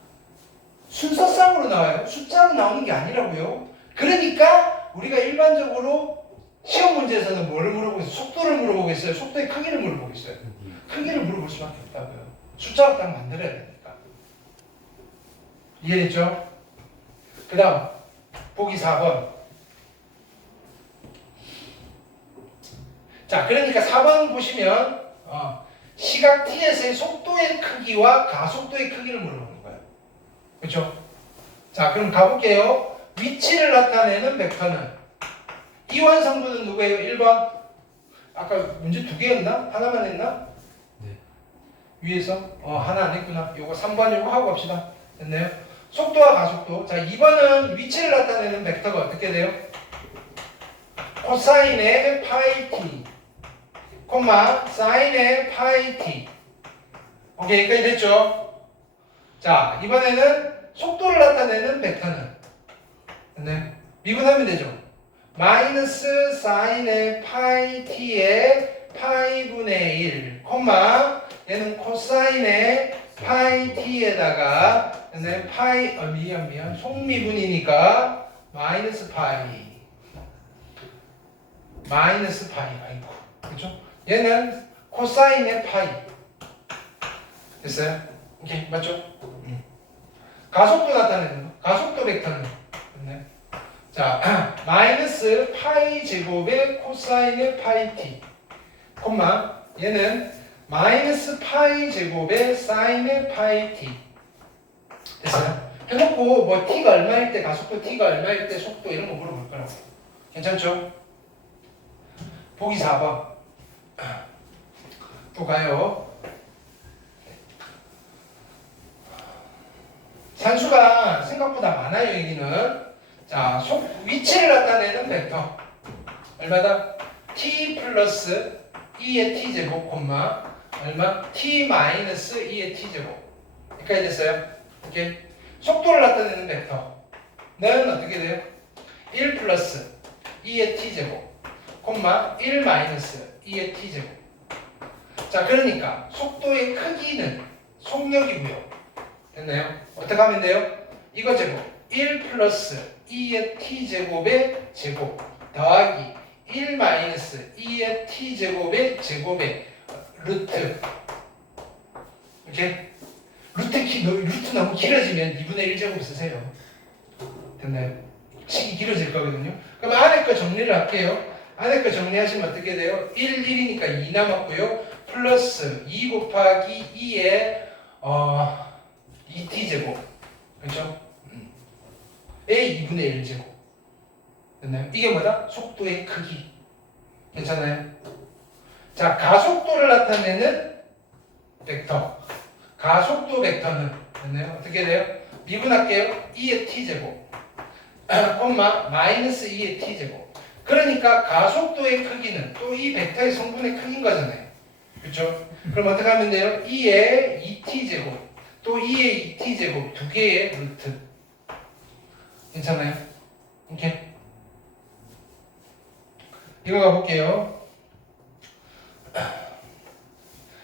순서상으로 나와요. 숫자로 나오는 게 아니라고요. 그러니까 우리가 일반적으로 시험 문제에서는 뭐를 물어보겠어요? 속도를 물어보겠어요? 속도의 크기를 물어보겠어요? 크기를 물어볼 수밖에 없다고요. 숫자로 딱 만들어야 되니까. 이해됐죠? 그 다음 보기 4번. 자, 그러니까 4번 보시면 시각 t에서의 속도의 크기와 가속도의 크기를 물어보는 거예요. 그렇죠? 자, 그럼 가볼게요. 위치를 나타내는 벡터는 이완성분은 누구예요? 1번. 아까 문제 2개였나? 하나만 했나? 네. 위에서? 하나 안 했구나. 요거 3번 요거 하고 갑시다. 됐나요? 속도와 가속도. 자, 2번은 위치를 나타내는 벡터가 어떻게 돼요? 코사인의 파이 t 콤마 사인의 파이 t. 오케이, 여기까지 됐죠? 자, 이번에는 속도를 나타내는 벡터는 됐나요? 미분하면 되죠? 마이너스 사인의 파이 t의 파이분의 1 콤마 얘는 코사인의 파이 t에다가 됐나요? 파이 미안 속미분이니까 마이너스 파이 아이고 그렇죠? 얘는 코사인의 파이 됐어요? 오케이 맞죠? 가속도 나타내는 거 가속도 벡터는 됐나요? 자 마이너스 파이 제곱의 코사인의 파이 t 콤마 얘는 마이너스 파이 제곱의 사인의 파이 t 됐어요? 해놓고 뭐 t가 얼마일 때 가속도 t가 얼마일 때 속도 이런 거 물어볼 거라고. 괜찮죠? 보기 4번 또 가요. 산수가 생각보다 많아요. 여기는 자 위치를 나타내는 벡터 얼마다? t 플러스 2의 t제곱 콤마 얼마? t 마이너스 2의 t제곱. 여기까지 됐어요? 오케이. 속도를 나타내는 벡터는 어떻게 돼요? 1 플러스 2의 t제곱 콤마 1 마이너스 2의 t제곱. 자 그러니까 속도의 크기는 속력이고요. 됐나요? 어떻게 하면 돼요? 이거 제곱 1 플러스 2의 t제곱의 제곱 더하기 1 마이너스 2의 t제곱의 제곱의 루트. 이렇게 루트 너무 길어지면 2분의 1제곱 쓰세요. 됐나요? 식이 길어질 거거든요. 그럼 안에 거 정리를 할게요. 안에 거 정리하시면 어떻게 돼요? 1, 1이니까 2 남았고요. 플러스 2 곱하기 2의 2t제곱. 그렇죠? 의 2분의 1제곱. 됐나요? 이게 뭐다? 속도의 크기. 괜찮아요? 자, 가속도를 나타내는 벡터. 가속도 벡터는 됐나요? 어떻게 돼요? 미분할게요. 2의 t제곱. 콤마 마이너스 2의 t제곱. 그러니까 가속도의 크기는 또 이 벡터의 성분의 크기인 거잖아요. 그렇죠? 그럼 어떻게 하면 돼요? 2의 2t제곱 또 2의 2t제곱 두 개의 루트. 괜찮아요? 오케이. 이거 가볼게요.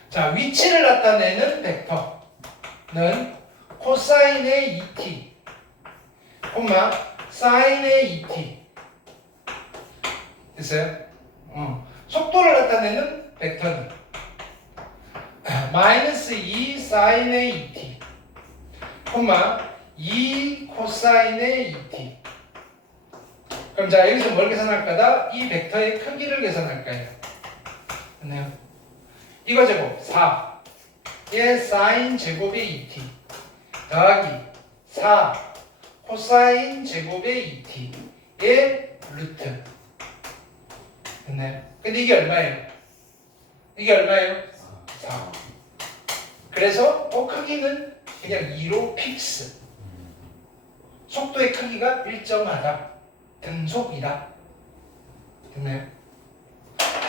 자, 위치를 나타내는 벡터는 코사인의 2t 콤마 사인의 2t 됐어요? 속도를 나타내는 벡터는 마이너스 2 사인의 2t 콤마 2 코사인의 2t. 그럼 자 여기서 뭘 계산할 거다? 이 벡터의 크기를 계산할 거예요. 됐나요? 이거 제곱 4의 사인 제곱의 2t 더하기 4 코사인 제곱의 2t의 루트. 됐나요? 근데 이게 얼마예요? 이게 얼마예요? 4. 그래서 크기는 그냥 2로 픽스. 속도의 크기가 일정하다. 등속이다. 됐나요?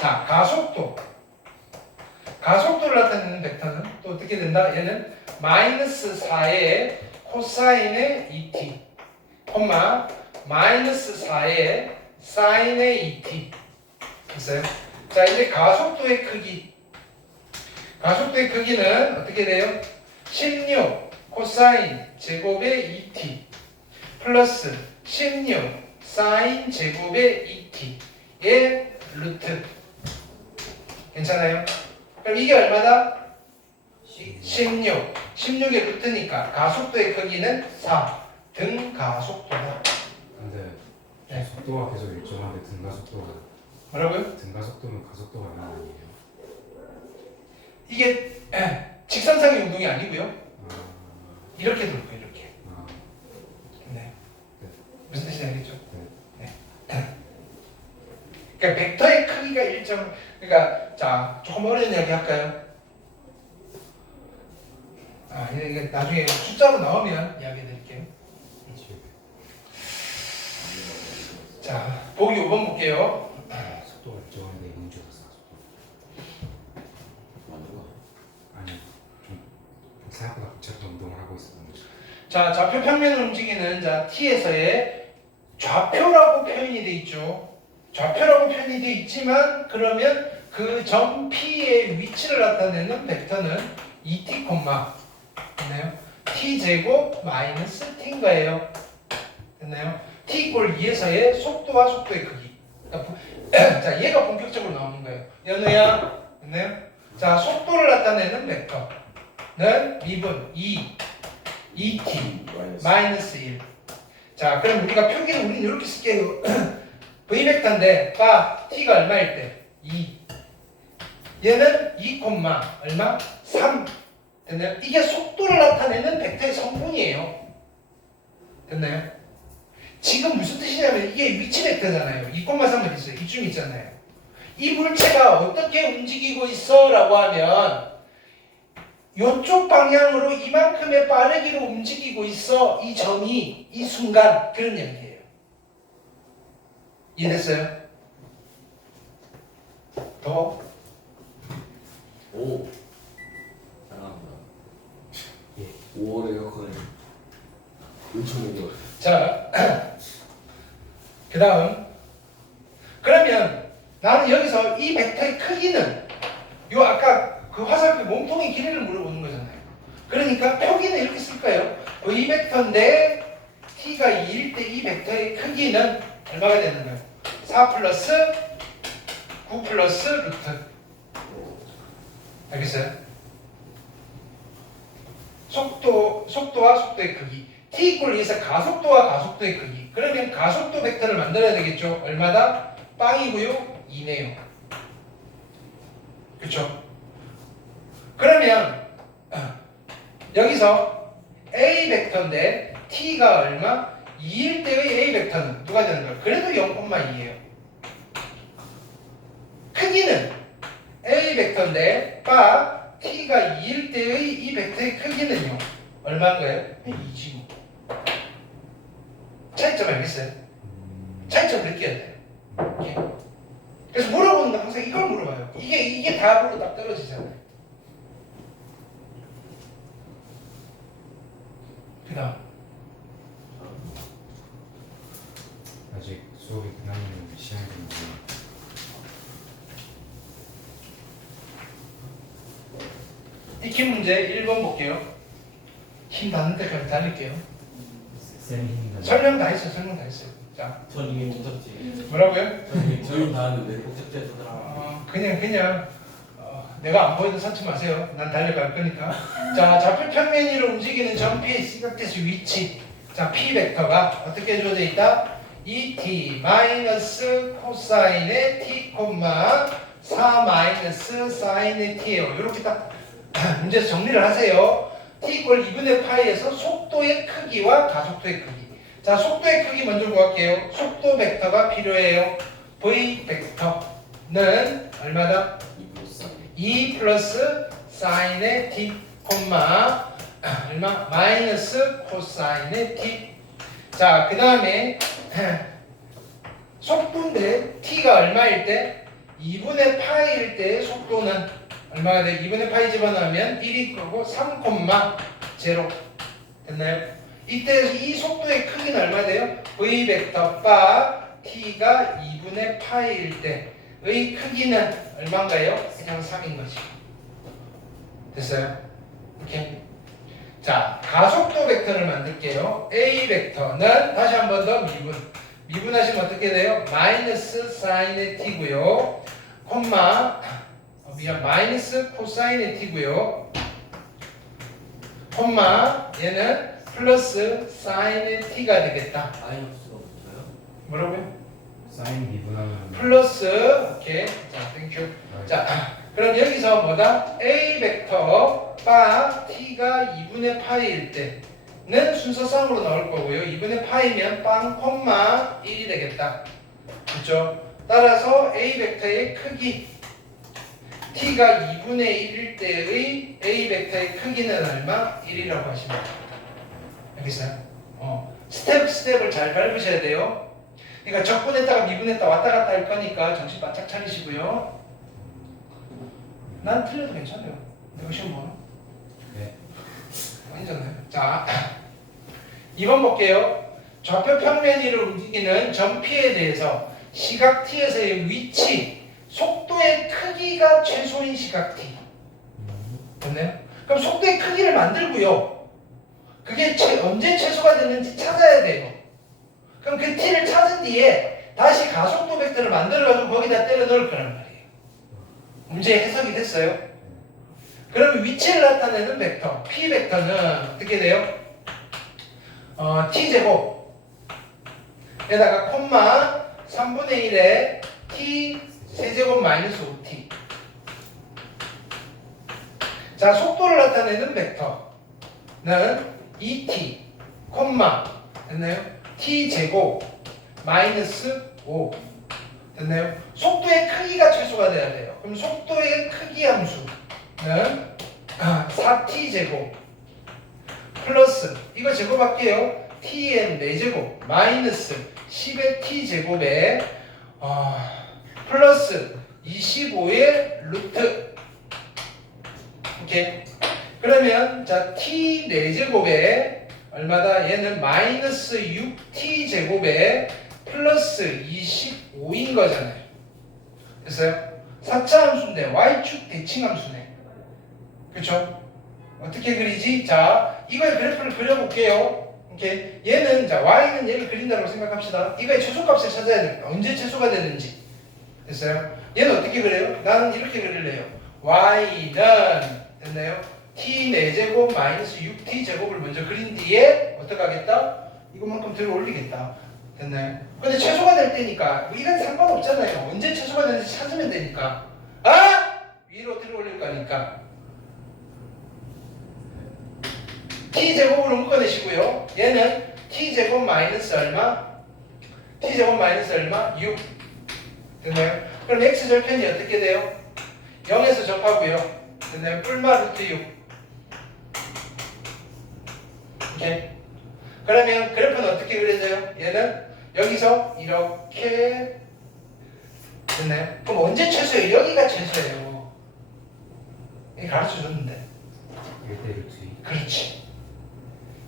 자, 가속도. 가속도를 나타내는 벡터는 또 어떻게 된다? 얘는 마이너스 4의 코사인의 2t, 콤마 마이너스 4의 사인의 2t. 됐어요? 자, 이제 가속도의 크기. 가속도의 크기는 어떻게 돼요? 16 코사인 제곱의 2t 플러스 16 사인 제곱의 2t의 루트. 괜찮아요? 그럼 이게 얼마다? 16. 16의 루트니까 가속도의 크기는 4. 등가속도다. 근데 네. 속도가 계속 일정한데 등가속도가 뭐라고요? 등가속도면 가속도가 얼마 아니에요? 이게 직선상의 운동이 아니고요. 아, 이렇게 돌고 이렇게. 아, 네. 네. 무슨 뜻인지 알겠죠? 네. 네. 그러니까 벡터의 크기가 일정. 그러니까 자 조금 어려운 이야기 할까요? 이게 나중에 숫자로 나오면 이야기 드릴게요. 자 보기 5번 볼게요. 속도가 일정한데 음주가 가속도. 맞는 거. 아니 좀 생각보다 복잡한 운동을 하고 있었던 거죠. 자 좌표 평면을 움직이는 자 t에서의 좌표라고 표현이 돼 있죠. 좌표라고 표현이 돼 있지만 그러면 그 점 P의 위치를 나타내는 벡터는 2t, 됐나요? t 제곱 마이너스 t인 거예요. 됐나요? t 이꼴 2에서의 속도와 속도의 크기. 그러니까 자 얘가 본격적으로 나오는 거예요. 연우야, 됐나요? 자 속도를 나타내는 벡터는 미분 2t 마이너스 1. 자 그럼 우리가 표기는 우리는 이렇게 쓸게요. v 벡터인데 바 t가 얼마일 때? 2. 얘는 2, 얼마? 3. 됐나요? 이게 속도를 나타내는 벡터의 성분이에요. 됐나요? 지금 무슨 뜻이냐면 이게 위치 벡터잖아요. 2,3은 있어요. 이쯤 있잖아요. 이 물체가 어떻게 움직이고 있어? 라고 하면 이쪽 방향으로 이만큼의 빠르기로 움직이고 있어. 이 점이 이 순간 그런 얘기예요. 이해됐어요? 더? 오. 사랑합니다. 예. 5월에 에어컨을 은총이요. 자, 그 다음 그러면 나는 여기서 이 벡터의 크기는 요 아까 그 화살표 몸통의 길이를 물어보는 거잖아요. 그러니까 표기는 이렇게 쓸 거예요. 이 벡터인데 t가 2일 때 이 벡터의 크기는 얼마가 되는 거예요? 4 플러스 9 플러스 루트. 알겠어요? 속도와 속도의 크기. t 이꼴 2에서 가속도와 가속도의 크기. 그러면 가속도 벡터를 만들어야 되겠죠? 얼마다? 빵이고요. 2네요. 그렇죠? 그러면 여기서 a 벡터인데 t가 얼마? 2일 때의 a 벡터는 누가 되는 거예요? 그래도 0,2예요. 크기는 a 벡터인데 바 t가 2일 때의 이 벡터의 크기는요. 얼마인 거예요? 2지 뭐. 차이점 알겠어요? 차이점 느껴야 돼요. 이게. 그래서 물어보는 건 항상 이걸 물어봐요. 이게 답으로 딱 떨어지잖아요. 그 다음 아직 수업이 끝나면 시간이 되는데 익힌 문제 1번 볼게요. 힘 닿는 때까지 달릴게요. 쌤이 힘든다. 설명 다 했어요. 설명 다 했어요. 자, 전 이미 목적지. 뭐라고요? 저희 다 하는데 목적지에서 들어가. 그냥 내가 안 보여도 찾지 마세요. 난 달려갈 거니까. 자, 좌표 평면 위로 움직이는 점피의 시각대수 위치. 자, P 벡터가 어떻게 주어져 있다? 2t 마이너스 코사인의 t, 4 마이너스 사인의 t예요. 이렇게 딱 문제에서 정리를 하세요. t 이퀄 2분의 파이에서 속도의 크기와 가속도의 크기. 자, 속도의 크기 먼저 구할게요. 속도 벡터가 필요해요. v 벡터는 얼마다? 2 플러스 사인의 t, 얼마? 마이너스 코사인의 t. 자, 그 다음에 속도인데 t가 얼마일 때? 2분의 파이일 때의 속도는 얼마가 돼? 2분의 파이 집어넣으면 1이 거고 3,0 됐나요? 이때 이 속도의 크기는 얼마 돼요? v 벡터 바 t가 2분의 파이일 때의 크기는 얼마인가요? 그냥 3인 거지. 됐어요? 오케이. 자, 가속도 벡터를 만들게요. a 벡터는 다시 한 번 더 미분하시면 어떻게 돼요? 마이너스 사인의 t고요. 마이너스 코사인의 t고요. 얘는 플러스 사인의 t가 되겠다. 마이너스가 붙어요? 뭐라고요? 사인 미분하면 플러스 오케이. 자, 땡큐. 자, 그럼 여기서 뭐다? a 벡터 바 t가 2분의 파이일 때는 순서상으로 나올 거고요. 2분의 파이면 빵 콤마 1이 되겠다. 그렇죠? 따라서 a 벡터의 크기 t가 2분의 1일 때의 a 벡터의 크기는 얼마? 1이라고 하시면 돼요. 알겠어요? 스텝을 잘 밟으셔야 돼요. 그러니까 적분했다가 미분했다 왔다 갔다 할 거니까 정신 바짝 차리시고요. 난 틀려도 괜찮아요. 내가 시험 보나? 네. 아니잖아요. 자, 2번 볼게요. 좌표 평면 위를 움직이는 점피에 대해서 시각 t에서의 위치, 속도의 크기가 최소인 시각 t. 됐나요? 그럼 속도의 크기를 만들고요. 그게 언제 최소가 됐는지 찾아야 돼요. 그럼 그 t를 찾은 뒤에 다시 가속도 벡터를 만들어가지고 거기다 때려 넣을 거란 말이에요. 문제 해석이 됐어요? 그럼 위치를 나타내는 벡터, p 벡터는 어떻게 돼요? t제곱 에다가 콤마 3분의 1에 t 세제곱 마이너스 5t. 자, 속도를 나타내는 벡터는 2t, 콤마 됐나요? t제곱 마이너스 5 됐나요? 속도의 크기가 최소가 돼야 돼요. 그럼 속도의 크기 함수는 4t제곱 플러스 이거 제곱할게요. tn 4제곱 마이너스 10의 t제곱에 플러스 25의 루트. 오케이. 그러면 자 t 4제곱에 얼마다? 얘는 마이너스 6t제곱에 플러스 25인 거잖아요. 됐어요? 4차 함수인데 y축 대칭 함수네. 그쵸? 어떻게 그리지? 자, 이거의 그래프를 그려볼게요. 오케이. 얘는 자 y는 얘를 그린다고 생각합시다. 이거의 최소값을 찾아야 됩니다. 언제 최소가 되는지. 됐어요? 얘는 어떻게 그려요? 나는 이렇게 그릴래요. y는 됐나요? t 4제곱 마이너스 6t 제곱을 먼저 그린 뒤에 어떻게 하겠다? 이것만큼 들어 올리겠다. 됐나요? 근데 최소가 될 때니까 뭐 이건 상관없잖아요. 언제 최소가 되는지 찾으면 되니까. 위로 들어 올릴 거니까. t제곱으로 묶어내시고요. 얘는 t제곱 마이너스 얼마? t제곱 마이너스 얼마? 6. 됐나요? 그럼 x절편이 어떻게 돼요? 0에서 접하고요. 됐나요? 뿔마 루트 6. 오케이. 그러면 그래프는 어떻게 그려져요? 얘는 여기서 이렇게 됐나요? 그럼 언제 최소예요? 여기가 최소예요. 이게 가르쳐줬는데. 1대 루트 2. 그렇지.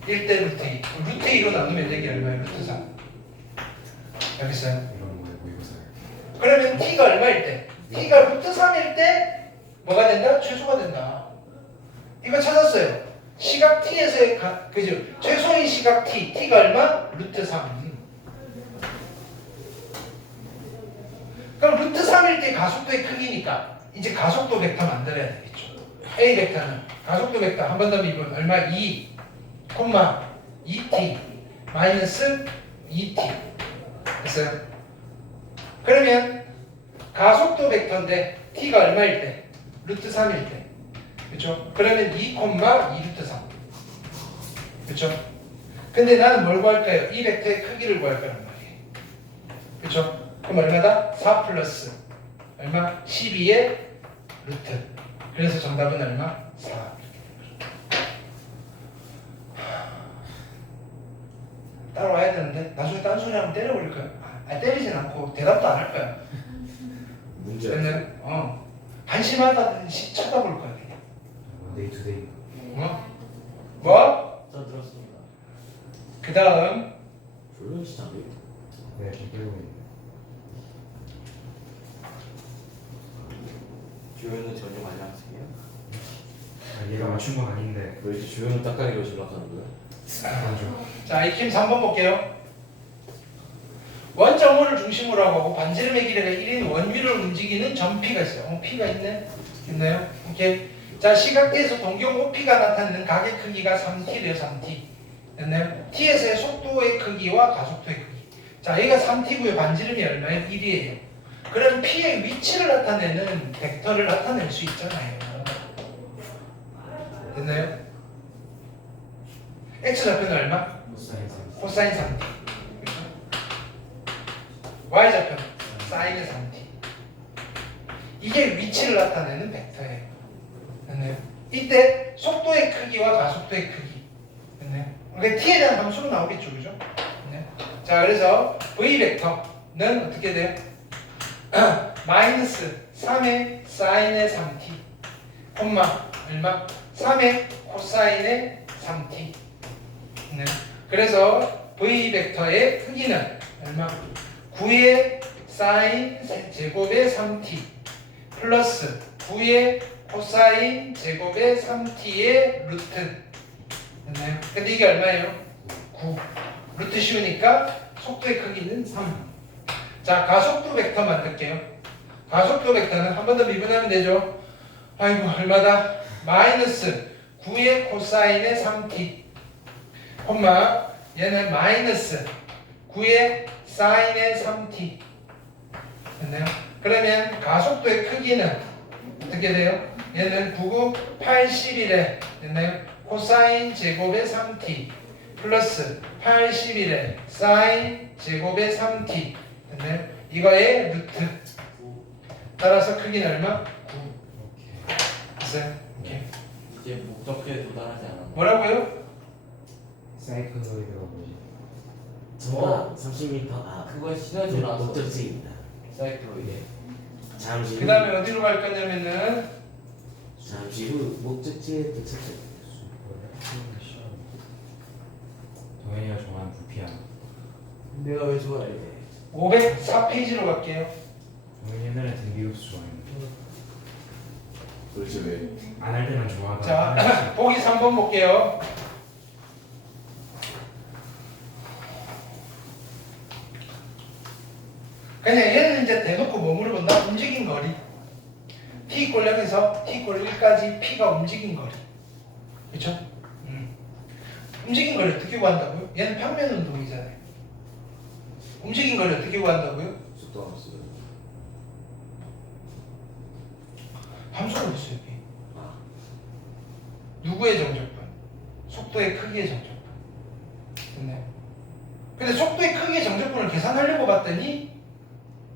1대 루트 2. 루트 2로 나누면 되게 얼마예요? 루트 3. 알겠어요? 이런 거에 모의고사요. 그러면 t가 얼마일 때? t가 루트 3일 때 뭐가 된다? 최소가 된다. 이거 찾았어요. 시각 t에서의 그죠? 최소의 시각 t가 얼마? 루트 3. 그럼 루트 3일 때 가속도의 크기니까 이제 가속도 벡터 만들어야 되겠죠. A 벡터는 가속도 벡터 한 번 더 미분 얼마? 2, 2t 마이너스 2t 됐어요? 그러면 가속도 벡터인데 t가 얼마일 때? 루트 3일 때 그렇죠? 그러면 2, 2 루트 3 그렇죠? 근데 나는 뭘 구할까요? 이 벡터의 크기를 구할 거란 말이에요. 그렇죠? 그럼 얼마다? 4 플러스 얼마? 12의 루트. 그래서 정답은 얼마? 4. 따라와야 되는데 나중에 딴 소리 하면 때려버릴 거야. 때리진 않고 대답도 안 할 거야. 문제. 그러면 한심하다든지 쳐다볼 거야. 그냥. 데이 투 데이. 뭐? 저 들었습니다. 그 다음 조용 시장 네, 좀 끌고 있네. 주요는 전혀 많이 하세요. 얘가 맞춘 건 아닌데. 왜 이렇게 조용히 딱딱이로 전락하는 거야? 맞아. 자, 익힘 3번 볼게요. 원점호를 중심으로 하고 반지름의 길이가 1인 원위를 움직이는 점P가 있어요. P가 있네? 있나요? 오케이. 자, 시각대에서 동경 OP가 나타내는 각의 크기가 3t래요. 3t. 됐나요? t에서의 속도의 크기와 가속도의 크기. 자, 얘가 3t고요. 반지름이 얼마예요? 1이에요. 그럼 P의 위치를 나타내는 벡터를 나타낼 수 있잖아요. 됐나요? X좌표는 얼마? 코사인 3t. 그렇죠? Y좌표는 사인의 3t. 이게 위치를 나타내는 벡터예요. 됐나요? 이때 속도의 크기와 가속도의 크기. 됐나요? 그러니까 t에 대한 함수로 나오겠죠. 그죠? 네. 자, 그래서 V 벡터는 어떻게 돼요? 마이너스 3의 사인의 3t, 콤마 얼마? 3의 코사인의 3t. 네. 그래서 V 벡터의 크기는 얼마? 9의 사인 제곱의 3t 플러스 9의 코사인 제곱의 3t의 루트. 됐나요? 근데 이게 얼마예요? 9. 루트 씌우니까 속도의 크기는 3. 자, 가속도 벡터 만들게요. 가속도 벡터는 한 번 더 미분하면 되죠. 아이고, 얼마다? 마이너스 9의 코사인의 3t 콤마 얘는 마이너스 9의 사인의 3t. 됐나요? 그러면 가속도의 크기는 어떻게 돼요? 얘는 9, 9, 81에 됐나요? 코사인 제곱의 3t 플러스 81에 사인 제곱의 3t. 됐나요? 이거의 루트. 따라서 크기는 얼마? 9. 됐어요? 오케이. 이제 목적지에 도달하지 않았나? 뭐라고요? 사이클로이드가 뭐지? 정답 30m 그거 시너지 나왔어. 목적지입니다. 사이클로이드. 잠시 그 다음에 어디로 갈 거냐면은 잠시 후 목적지에 도착할 동현이가 좋아하는 부피야. 내가 왜 좋아해? 504페이지로 갈게요. 동현이 옛날에 등기급수 좋아했는데. 도대체 왜? 안 할 때만 좋아하다가. 자, 보기 3번 볼게요. 그냥 얘는 이제 대놓고 뭐 물어본다? 움직인 거리. t 꼴 0에서 t 꼴 1까지 p가 움직인 거리. 그렇죠? 움직인 거리 어떻게 구한다고요? 얘는 평면 운동이잖아요. 움직인 거리 어떻게 구한다고요? 속도 함수. 함수가 있어요. 여기. 아, 누구의 정적분? 속도의 크기의 정적분. 됐네. 근데 속도의 크기의 정적분을 계산하려고 봤더니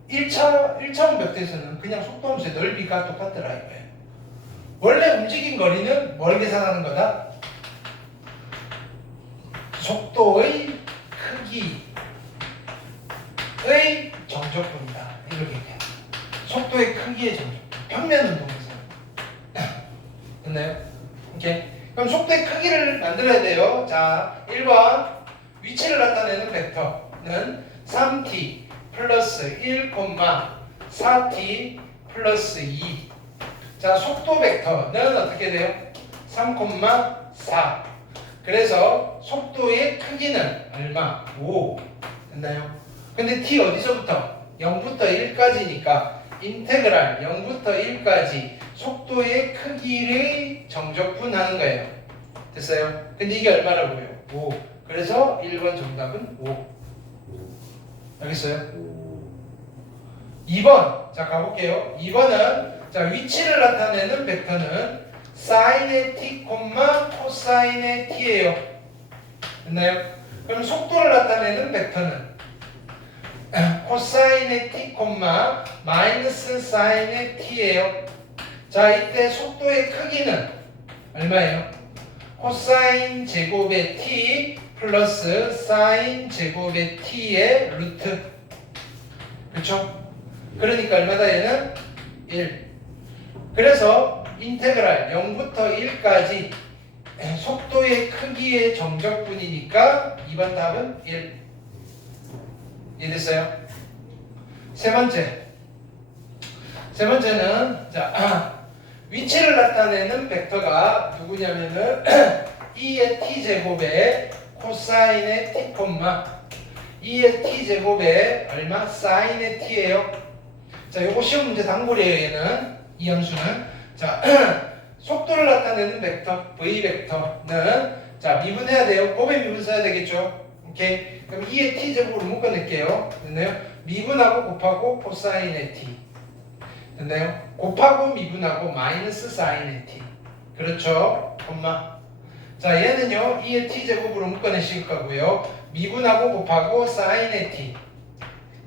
1차원 벡터에서는 그냥 속도 함수의 넓이가 똑같더라 이거예요. 원래 움직인 거리는 뭘 계산하는 거다? 속도의 크기의 정적분이다. 이렇게 얘기해요. 속도의 크기의 정적분. 평면 운동에서. 됐나요? 오케이. 그럼 속도의 크기를 만들어야 돼요. 자, 1번 위치를 나타내는 벡터는 3t 플러스 1, 4t 플러스 2. 자, 속도 벡터는 어떻게 돼요? 3, 4. 그래서 속도의 크기는 얼마? 5. 됐나요? 근데 t 어디서부터? 0부터 1까지니까 인테그랄 0부터 1까지 속도의 크기를 정적분하는 거예요. 됐어요? 근데 이게 얼마라고요? 5. 그래서 1번 정답은 5. 알겠어요? 2번. 자, 가볼게요. 2번은 자, 위치를 나타내는 벡터는 사인의 t, 코사인의 t예요. 됐나요? 그럼 속도를 나타내는 벡터는 코사인의 t, 마이너스 사인의 t예요. 자, 이때 속도의 크기는 얼마예요? 코사인 제곱의 t 플러스 사인 제곱의 t의 루트. 그렇죠? 그러니까 얼마다 얘는? 1. 그래서 인테그랄 0부터 1까지 속도의 크기의 정적분이니까 2번 답은 1. 이해됐어요? 세 번째는 자, 위치를 나타내는 벡터가 누구냐면은 2의 t제곱에 코사인의 t, 2의 t제곱에 얼마? 사인의 t예요. 자, 요거 시험 문제 단골이에요. 얘는 이 함수는 자 속도를 나타내는 벡터 v 벡터는 자 미분해야 돼요. 곱의 미분 써야 되겠죠. 오케이. 그럼 2의 t제곱으로 묶어낼게요. 됐나요? 미분하고 곱하고 코사인의 t. 됐나요? 곱하고 미분하고 마이너스 사인의 t. 그렇죠? 콤마. 자, 얘는요 2의 t제곱으로 묶어내실 거고요. 미분하고 곱하고 사인의 t.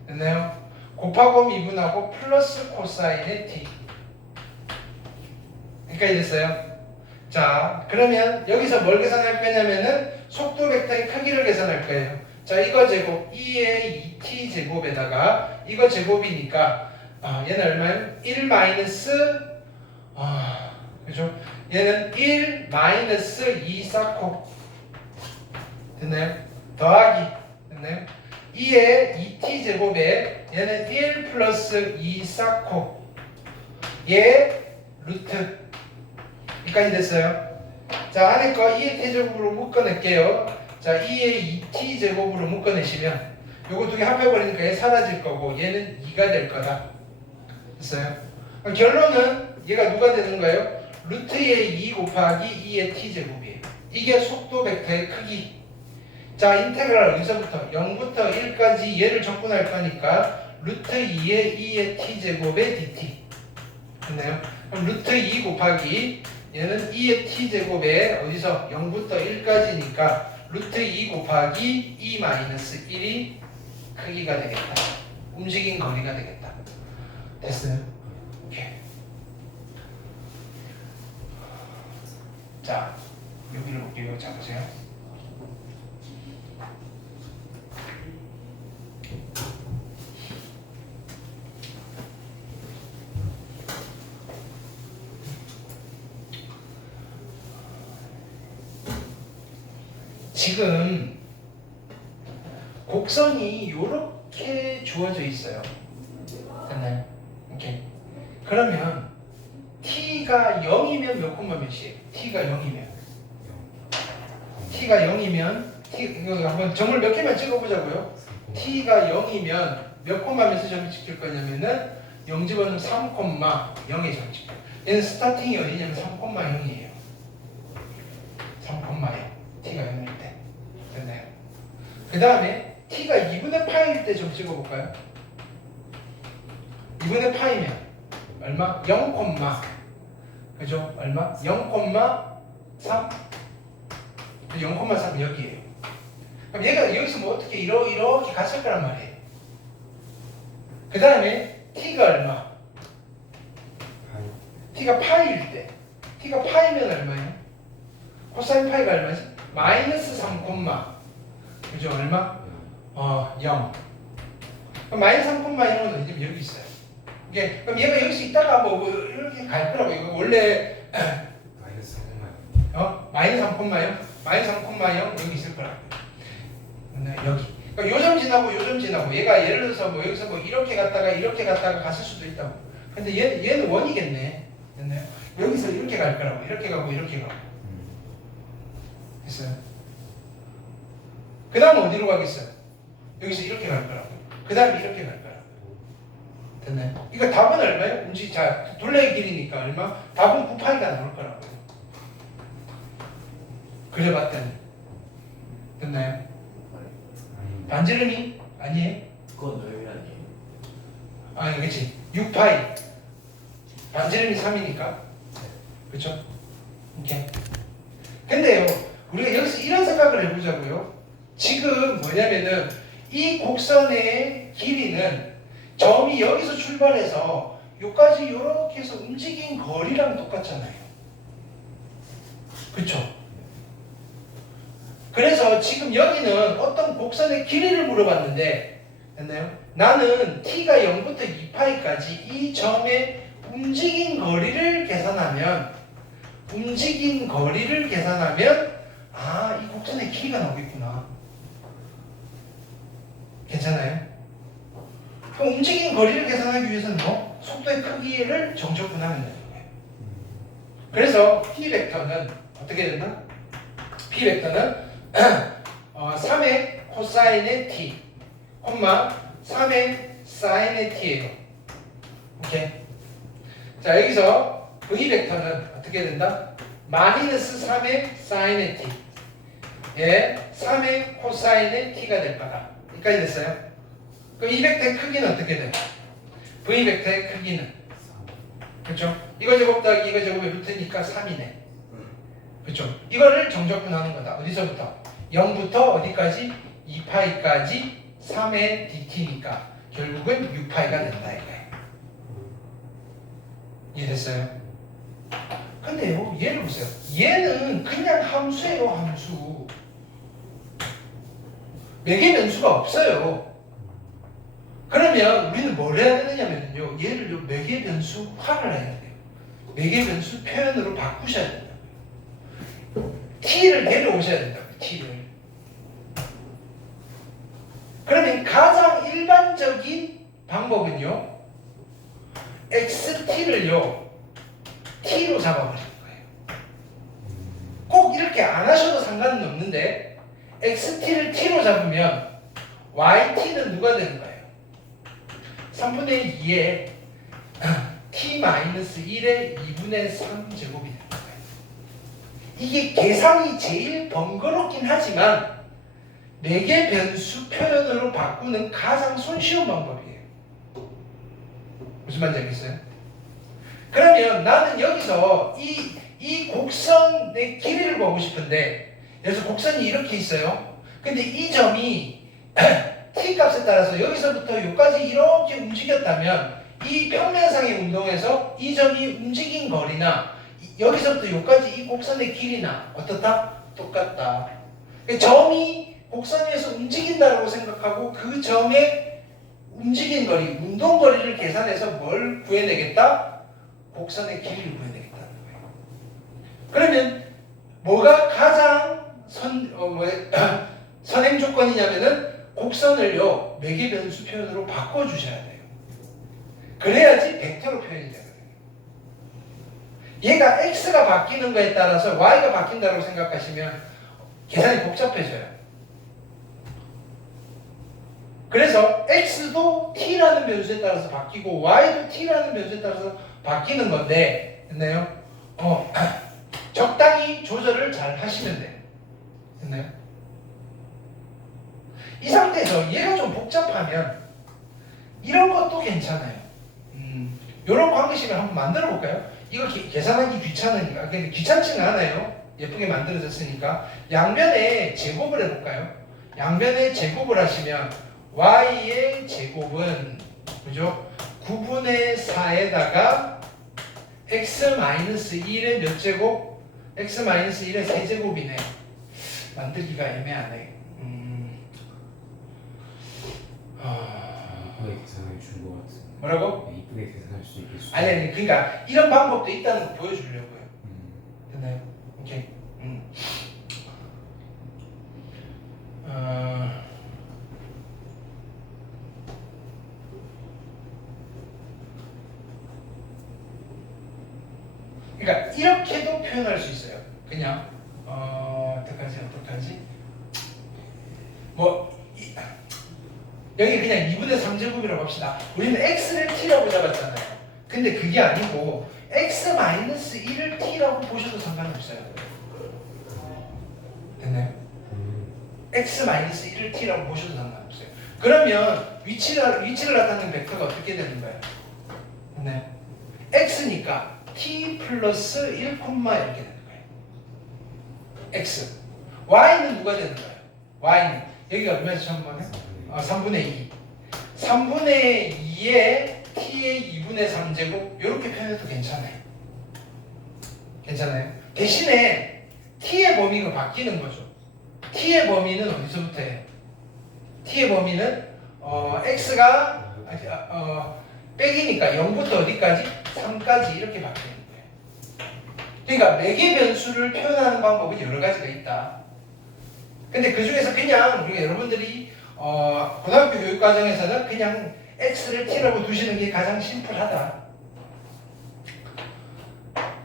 됐나요? 곱하고 미분하고 플러스 코사인의 t. 여기까지 됐어요? 자, 그러면 여기서 뭘 계산할 거냐면은 속도 벡터의 크기를 계산할 거예요. 자, 이거 제곱 2의 2t 제곱에다가 이거 제곱이니까 얘는 얼마예요? 1 마이너스 그죠? 얘는 1 마이너스 2 사코. 됐나요? 더하기. 됐나요? 2의 2t 제곱에 얘는 1 플러스 2 사코. 얘 루트. 여기까지 됐어요? 자, 안에 거 2의 t제곱으로 묶어낼게요. 자, 2의 2t 제곱으로 묶어내시면 요거 두 개 합해버리니까 얘 사라질 거고 얘는 2가 될 거다. 됐어요? 결론은 얘가 누가 되는 거예요? 루트의 2 곱하기 2의 t제곱이에요. 이게 속도 벡터의 크기. 자, 인테그랄 여기서부터 0부터 1까지 얘를 적분할 거니까 루트 2의 2의 t제곱의 dt. 됐나요? 그럼 루트 2 곱하기 얘는 2의 t제곱에 어디서 0부터 1까지니까 루트 2 곱하기 2 마이너스 1이 크기가 되겠다. 움직인 거리가 되겠다. 됐어요? 오케이. 자, 여기를 볼게요. 자, 보세요. 지금 곡선이 이렇게 주어져 있어요. 됐나요? 오케이. 그러면 t가 0이면 몇 콤마 몇이에요? t가 0이면 이거 한번 점을 몇 개만 찍어보자고요. t가 0이면 몇 콤마면서 점을 찍힐 거냐면은 0 집어넣으면 3 콤마 0에 점 찍혀요. 얘는 스타팅이 어디냐면 3 콤마 0이에요. 3 콤마 0. t가 0일 때. 됐나요? 그 다음에 t가 2분의 파일 때 좀 찍어볼까요? 2분의 파이면 얼마? 0 콤마 그죠? 얼마? 0,3? 0,3 여기에요. 그럼 얘가 여기서 뭐 어떻게 이렇게 갔을 거란 말이에요. 그 다음에 t가 얼마? t가 파이일 때. t가 파이면 얼마예요? 코사인 파이가 얼마지? 마이너스 3 콤마 그죠? 얼마? 0. 그럼 마이너스 3 콤마 0은 어디? 여기 있어요. 이게 그럼 얘가 여기서 있다가 뭐 이렇게 갈 거라고. 이거 원래 마이너스 3,000만 마이너스 3 콤마요? 마이너스 3 콤마 0 여기 있을 거라고. 여기. 그러니까 요점 지나고 요점 지나고 얘가 예를 들어서 뭐 여기서 뭐 이렇게 갔다가 갔을 수도 있다고. 근데 얘는 원이겠네. 됐나요? 여기서 이렇게 갈 거라고. 이렇게 가고 이렇게 가고. 됐어요? 그 다음 어디로 가겠어요? 여기서 이렇게 갈 거라고. 그 다음에 이렇게 갈 거라고. 됐나요? 이거 답은 얼마예요? 움직이 자 둘레의 길이니까 얼마? 답은 9파이가 나올 거라고요. 그려봤더니 됐나요? 반지름이 아니에요? 그건 넓이 아니에요. 아니 그렇지 6파이 반지름이 3이니까 그렇죠? 오케이. 근데요 우리가 여기서 이런 생각을 해보자고요. 지금 뭐냐면은 이 곡선의 길이는 점이 여기서 출발해서 여기까지 이렇게 해서 움직인 거리랑 똑같잖아요. 그렇죠? 그래서 지금 여기는 어떤 곡선의 길이를 물어봤는데 됐나요? 나는 t가 0부터 2파이까지 이 점의 움직인 거리를 계산하면 아, 이 곡선의 길이가 나오겠구나. 괜찮아요? 그럼 움직인 거리를 계산하기 위해서는 뭐? 속도의 크기를 정적분하면 되는 거예요. 그래서 p 벡터는 어떻게 된다? p 벡터는 3의 코사인의 t, 3의 사인의 t예요. 오케이. 자 여기서 v 벡터는 어떻게 된다? 마이너스 3의 사인의 t, 예, 3의 코사인의 t가 될 거다. 여기까지 됐어요? 그럼 이 벡터의 크기는 어떻게 돼요? v 벡터의 크기는 그렇죠? 이거 제곱 더하기 이거 제곱의 루트니까 3이네. 그렇죠? 이거를 정적분하는 거다. 어디서부터? 0부터 어디까지? 2파이까지 3의 dt니까 결국은 6파이가 된다 이거예요. 이해됐어요? 근데요 얘를 보세요. 얘는 그냥 함수예요. 함수. 매개 변수가 없어요. 그러면 우리는 뭘 해야 되느냐면요 얘를 매개 변수화를 해야 돼요. 매개 변수 표현으로 바꾸셔야 된다고요. t를 내려오셔야 된다고요. t를. 그러면 가장 일반적인 방법은요 xt를요 t로 잡아버리는 거예요. 꼭 이렇게 안 하셔도 상관은 없는데 xt를 t로 잡으면 yt는 누가 되는 거예요? 3분의 2에 t-1의 2분의 3 제곱이 되는 거예요. 이게 계산이 제일 번거롭긴 하지만 매개 변수 표현으로 바꾸는 가장 손쉬운 방법이에요. 무슨 말인지 알겠어요? 그러면 나는 여기서 이 곡선의 길이를 보고 싶은데 그래서 곡선이 이렇게 있어요. 근데 이 점이 t 값에 따라서 여기서부터 여기까지 이렇게 움직였다면 이 평면상의 운동에서 이 점이 움직인 거리나 여기서부터 여기까지 이 곡선의 길이나 어떻다? 똑같다. 점이 곡선 위에서 움직인다고 생각하고 그 점의 움직인 거리, 운동 거리를 계산해서 뭘 구해내겠다? 곡선의 길이를 구해내겠다는 거예요. 그러면 뭐가 가장 선행 조건이냐면은 곡선을요 매개 변수 표현으로 바꿔주셔야 돼요. 그래야지 벡터로 표현이 되거든요. 얘가 x가 바뀌는 거에 따라서 y가 바뀐다고 생각하시면 계산이 복잡해져요. 그래서 x도 t라는 변수에 따라서 바뀌고 y도 t라는 변수에 따라서 바뀌는 건데 됐나요? 적당히 조절을 잘 하시면 돼요. 됐나요? 이 상태에서 얘가 좀 복잡하면 이런 것도 괜찮아요. 이런 관계식을 한번 만들어 볼까요? 이거 계산하기 귀찮으니까. 근데 귀찮지는 않아요. 예쁘게 만들어졌으니까. 양변에 제곱을 해볼까요? 양변에 제곱을 하시면 y의 제곱은 그죠? 9분의 4에다가 x-1의 몇 제곱? x-1의 세제곱이네. 만들기가 애매하네. 이쁘게 계산해 준 것 같은. 뭐라고? 이쁘게 계산할 수 있게. 아니 그러니까 이런 방법도 있다는 거 보여주려고요. 됐나요? 오케이. 그러니까 이렇게도 표현할 수 있어요. 그냥 어떡하지? 뭐 여기 그냥 2분의 3제곱이라고 합시다. 우리는 x를 t라고 잡았잖아요. 근데 그게 아니고 x-1을 t라고 보셔도 상관없어요. 됐나요? x-1을 t라고 보셔도 상관없어요. 그러면 위치를 나타내는 벡터가 어떻게 되는 거예요? 됐나요? x니까 t 플러스 1, 이렇게 되는 거예요. x. y는 누가 되는 거예요? y는 여기가 얼마죠? 전번에? 3분의 2. 3분의 2에 t의 2분의 3제곱 이렇게 표현해도 괜찮아요. 괜찮아요? 대신에 t의 범위가 바뀌는 거죠. t의 범위는 어디서부터 해요? t의 범위는 x가 백이니까 0부터 어디까지? 3까지 이렇게 바뀌는 거예요. 그러니까 매개 변수를 표현하는 방법은 여러 가지가 있다. 근데 그 중에서 그냥 우리가 여러분들이 고등학교 교육 과정에서는 그냥 x를 t라고 두시는 게 가장 심플하다.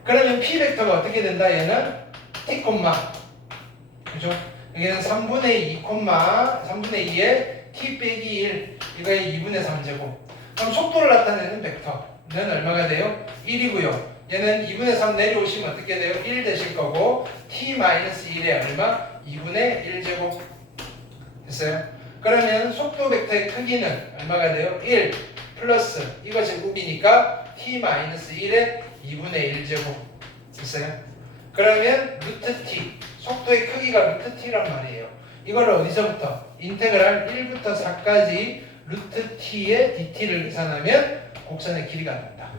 그러면 p 벡터가 어떻게 된다? 얘는 t, 그죠? 여기는 3분의 2, 3분의 2에 t 빼기 1 이거의 2분의 3제곱. 그럼 속도를 나타내는 벡터는 얼마가 돼요? 1이고요. 얘는 2분의 3 내려오시면 어떻게 돼요? 1 되실 거고 t-1에 얼마? 2분의 1제곱. 됐어요? 그러면 속도 벡터의 크기는 얼마가 돼요? 1 플러스 이거 제곱이니까 t-1에 2분의 1제곱. 됐어요? 그러면 루트 t 속도의 크기가 루트 t란 말이에요. 이거를 어디서부터? 인테그랄 1부터 4까지 루트 t의 dt를 계산하면 곡선의 길이가 난다.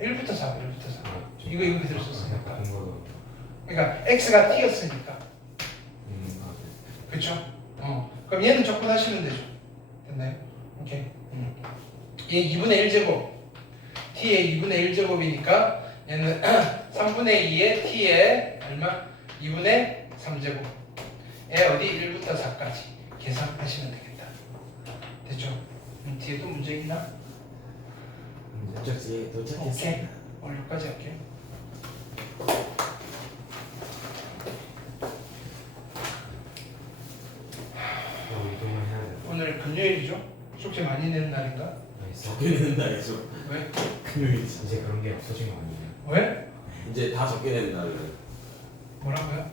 1부터 4. 이거 그대로 썼으니까. 그러니까 x가 t였으니까. 그렇죠? 그럼 얘는 접근하시면 되죠. 됐나요? 오케이. 얘 2분의 1제곱. t의 2분의 1제곱이니까 얘는 3분의 2의 t의 얼마? 2분의 3제곱. 얘 어디? 1부터 4까지 계산하시면 되겠다. 됐죠? 뒤에 또 문제 있나? 목적지에 도착했습니다. 오케이. 오늘 여기까지 할게요. 이동을 해야 돼. 오늘 금요일이죠? 숙제 많이 내는 날인가? 적게 내는 날이죠. 왜? 금요일 이제 그런 게 없어진 거 아니에요? 왜? 이제 다 적게 내는 날을. 뭐라고요?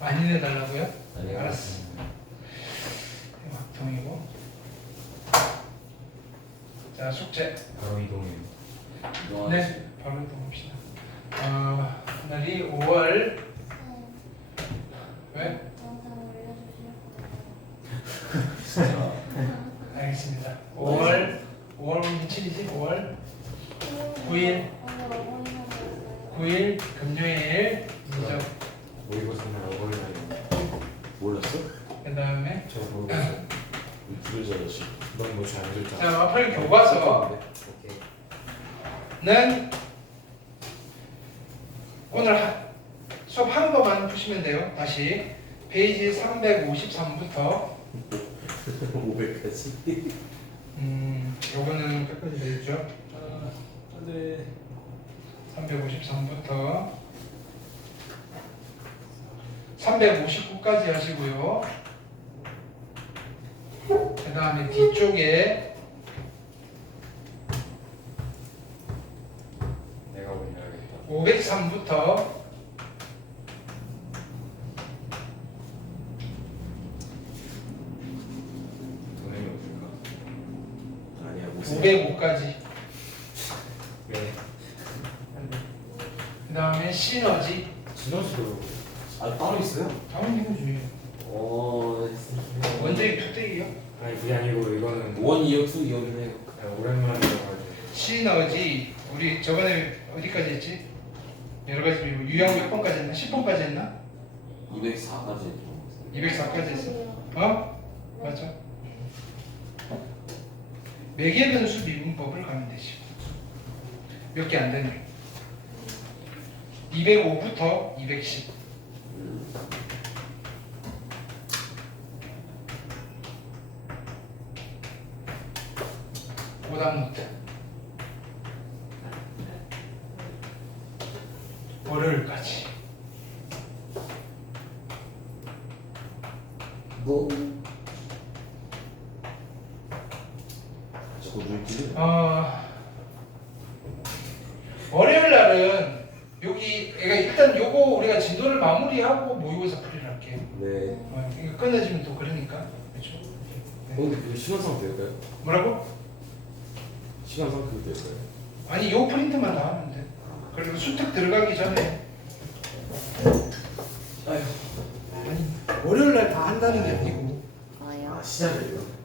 많이 내달라고요? 아니요. 알았어. 막통이고. 자, 숙제. 바로 이동해요. 네, 바로 이동합시다. 날이 5월 왜? 알겠습니다. 5월 며칠이지? 5월 9일 금요일 이죠. 모의고사날 어버이날이요. 몰랐어? 그 다음에 저 모르겠어요. 불을 젖었지. 넌뭐 잘 안 줬잖아. 자, 마플 교과서는 오케이. 오늘 수업 한 거만 푸시면 돼요. 다시 페이지 353부터 500까지. 요거는 끝까지 되겠죠? 네. 353부터 359까지 하시고요. 그 다음에 뒤쪽에 내가 올려야겠다. 503부터 돈이 없을까? 아니야 못 505까지. 왜? 그 다음에 시너지. 진호수도 아 따로 있어요? 당연히 이거지. 원제이 투데이요. 아니 그게 아니고 이거는 원 이어 투 이어는 해요. 그냥 오랜만에 들어가지고 시너지. 우리 저번에 어디까지 했지? 여러 가지 유형 몇 번까지 했나? 10번까지 했나? 204까지. 204까지 했어. 어? 맞죠? 매개 변수 미분법을 가면 되지. 몇 개 안 되네. 205부터 210. 오답 노트. 월요일까지. 뭐 오늘은 여기 그러니까 일단 요거 우리가 진도를 마무리하고 모의고사 풀이를 할게요. 네. 이거 끊어지면 또 그러니까 그렇죠. 근데 그 시간상 될까요? 뭐라고? 시간상 그거 될까요? 아니 요 프린트만 나오면 돼. 그리고 수특 들어가기 전에 아휴. 아니 월요일 날 다 한다는 게 아니고 아 시작이에요?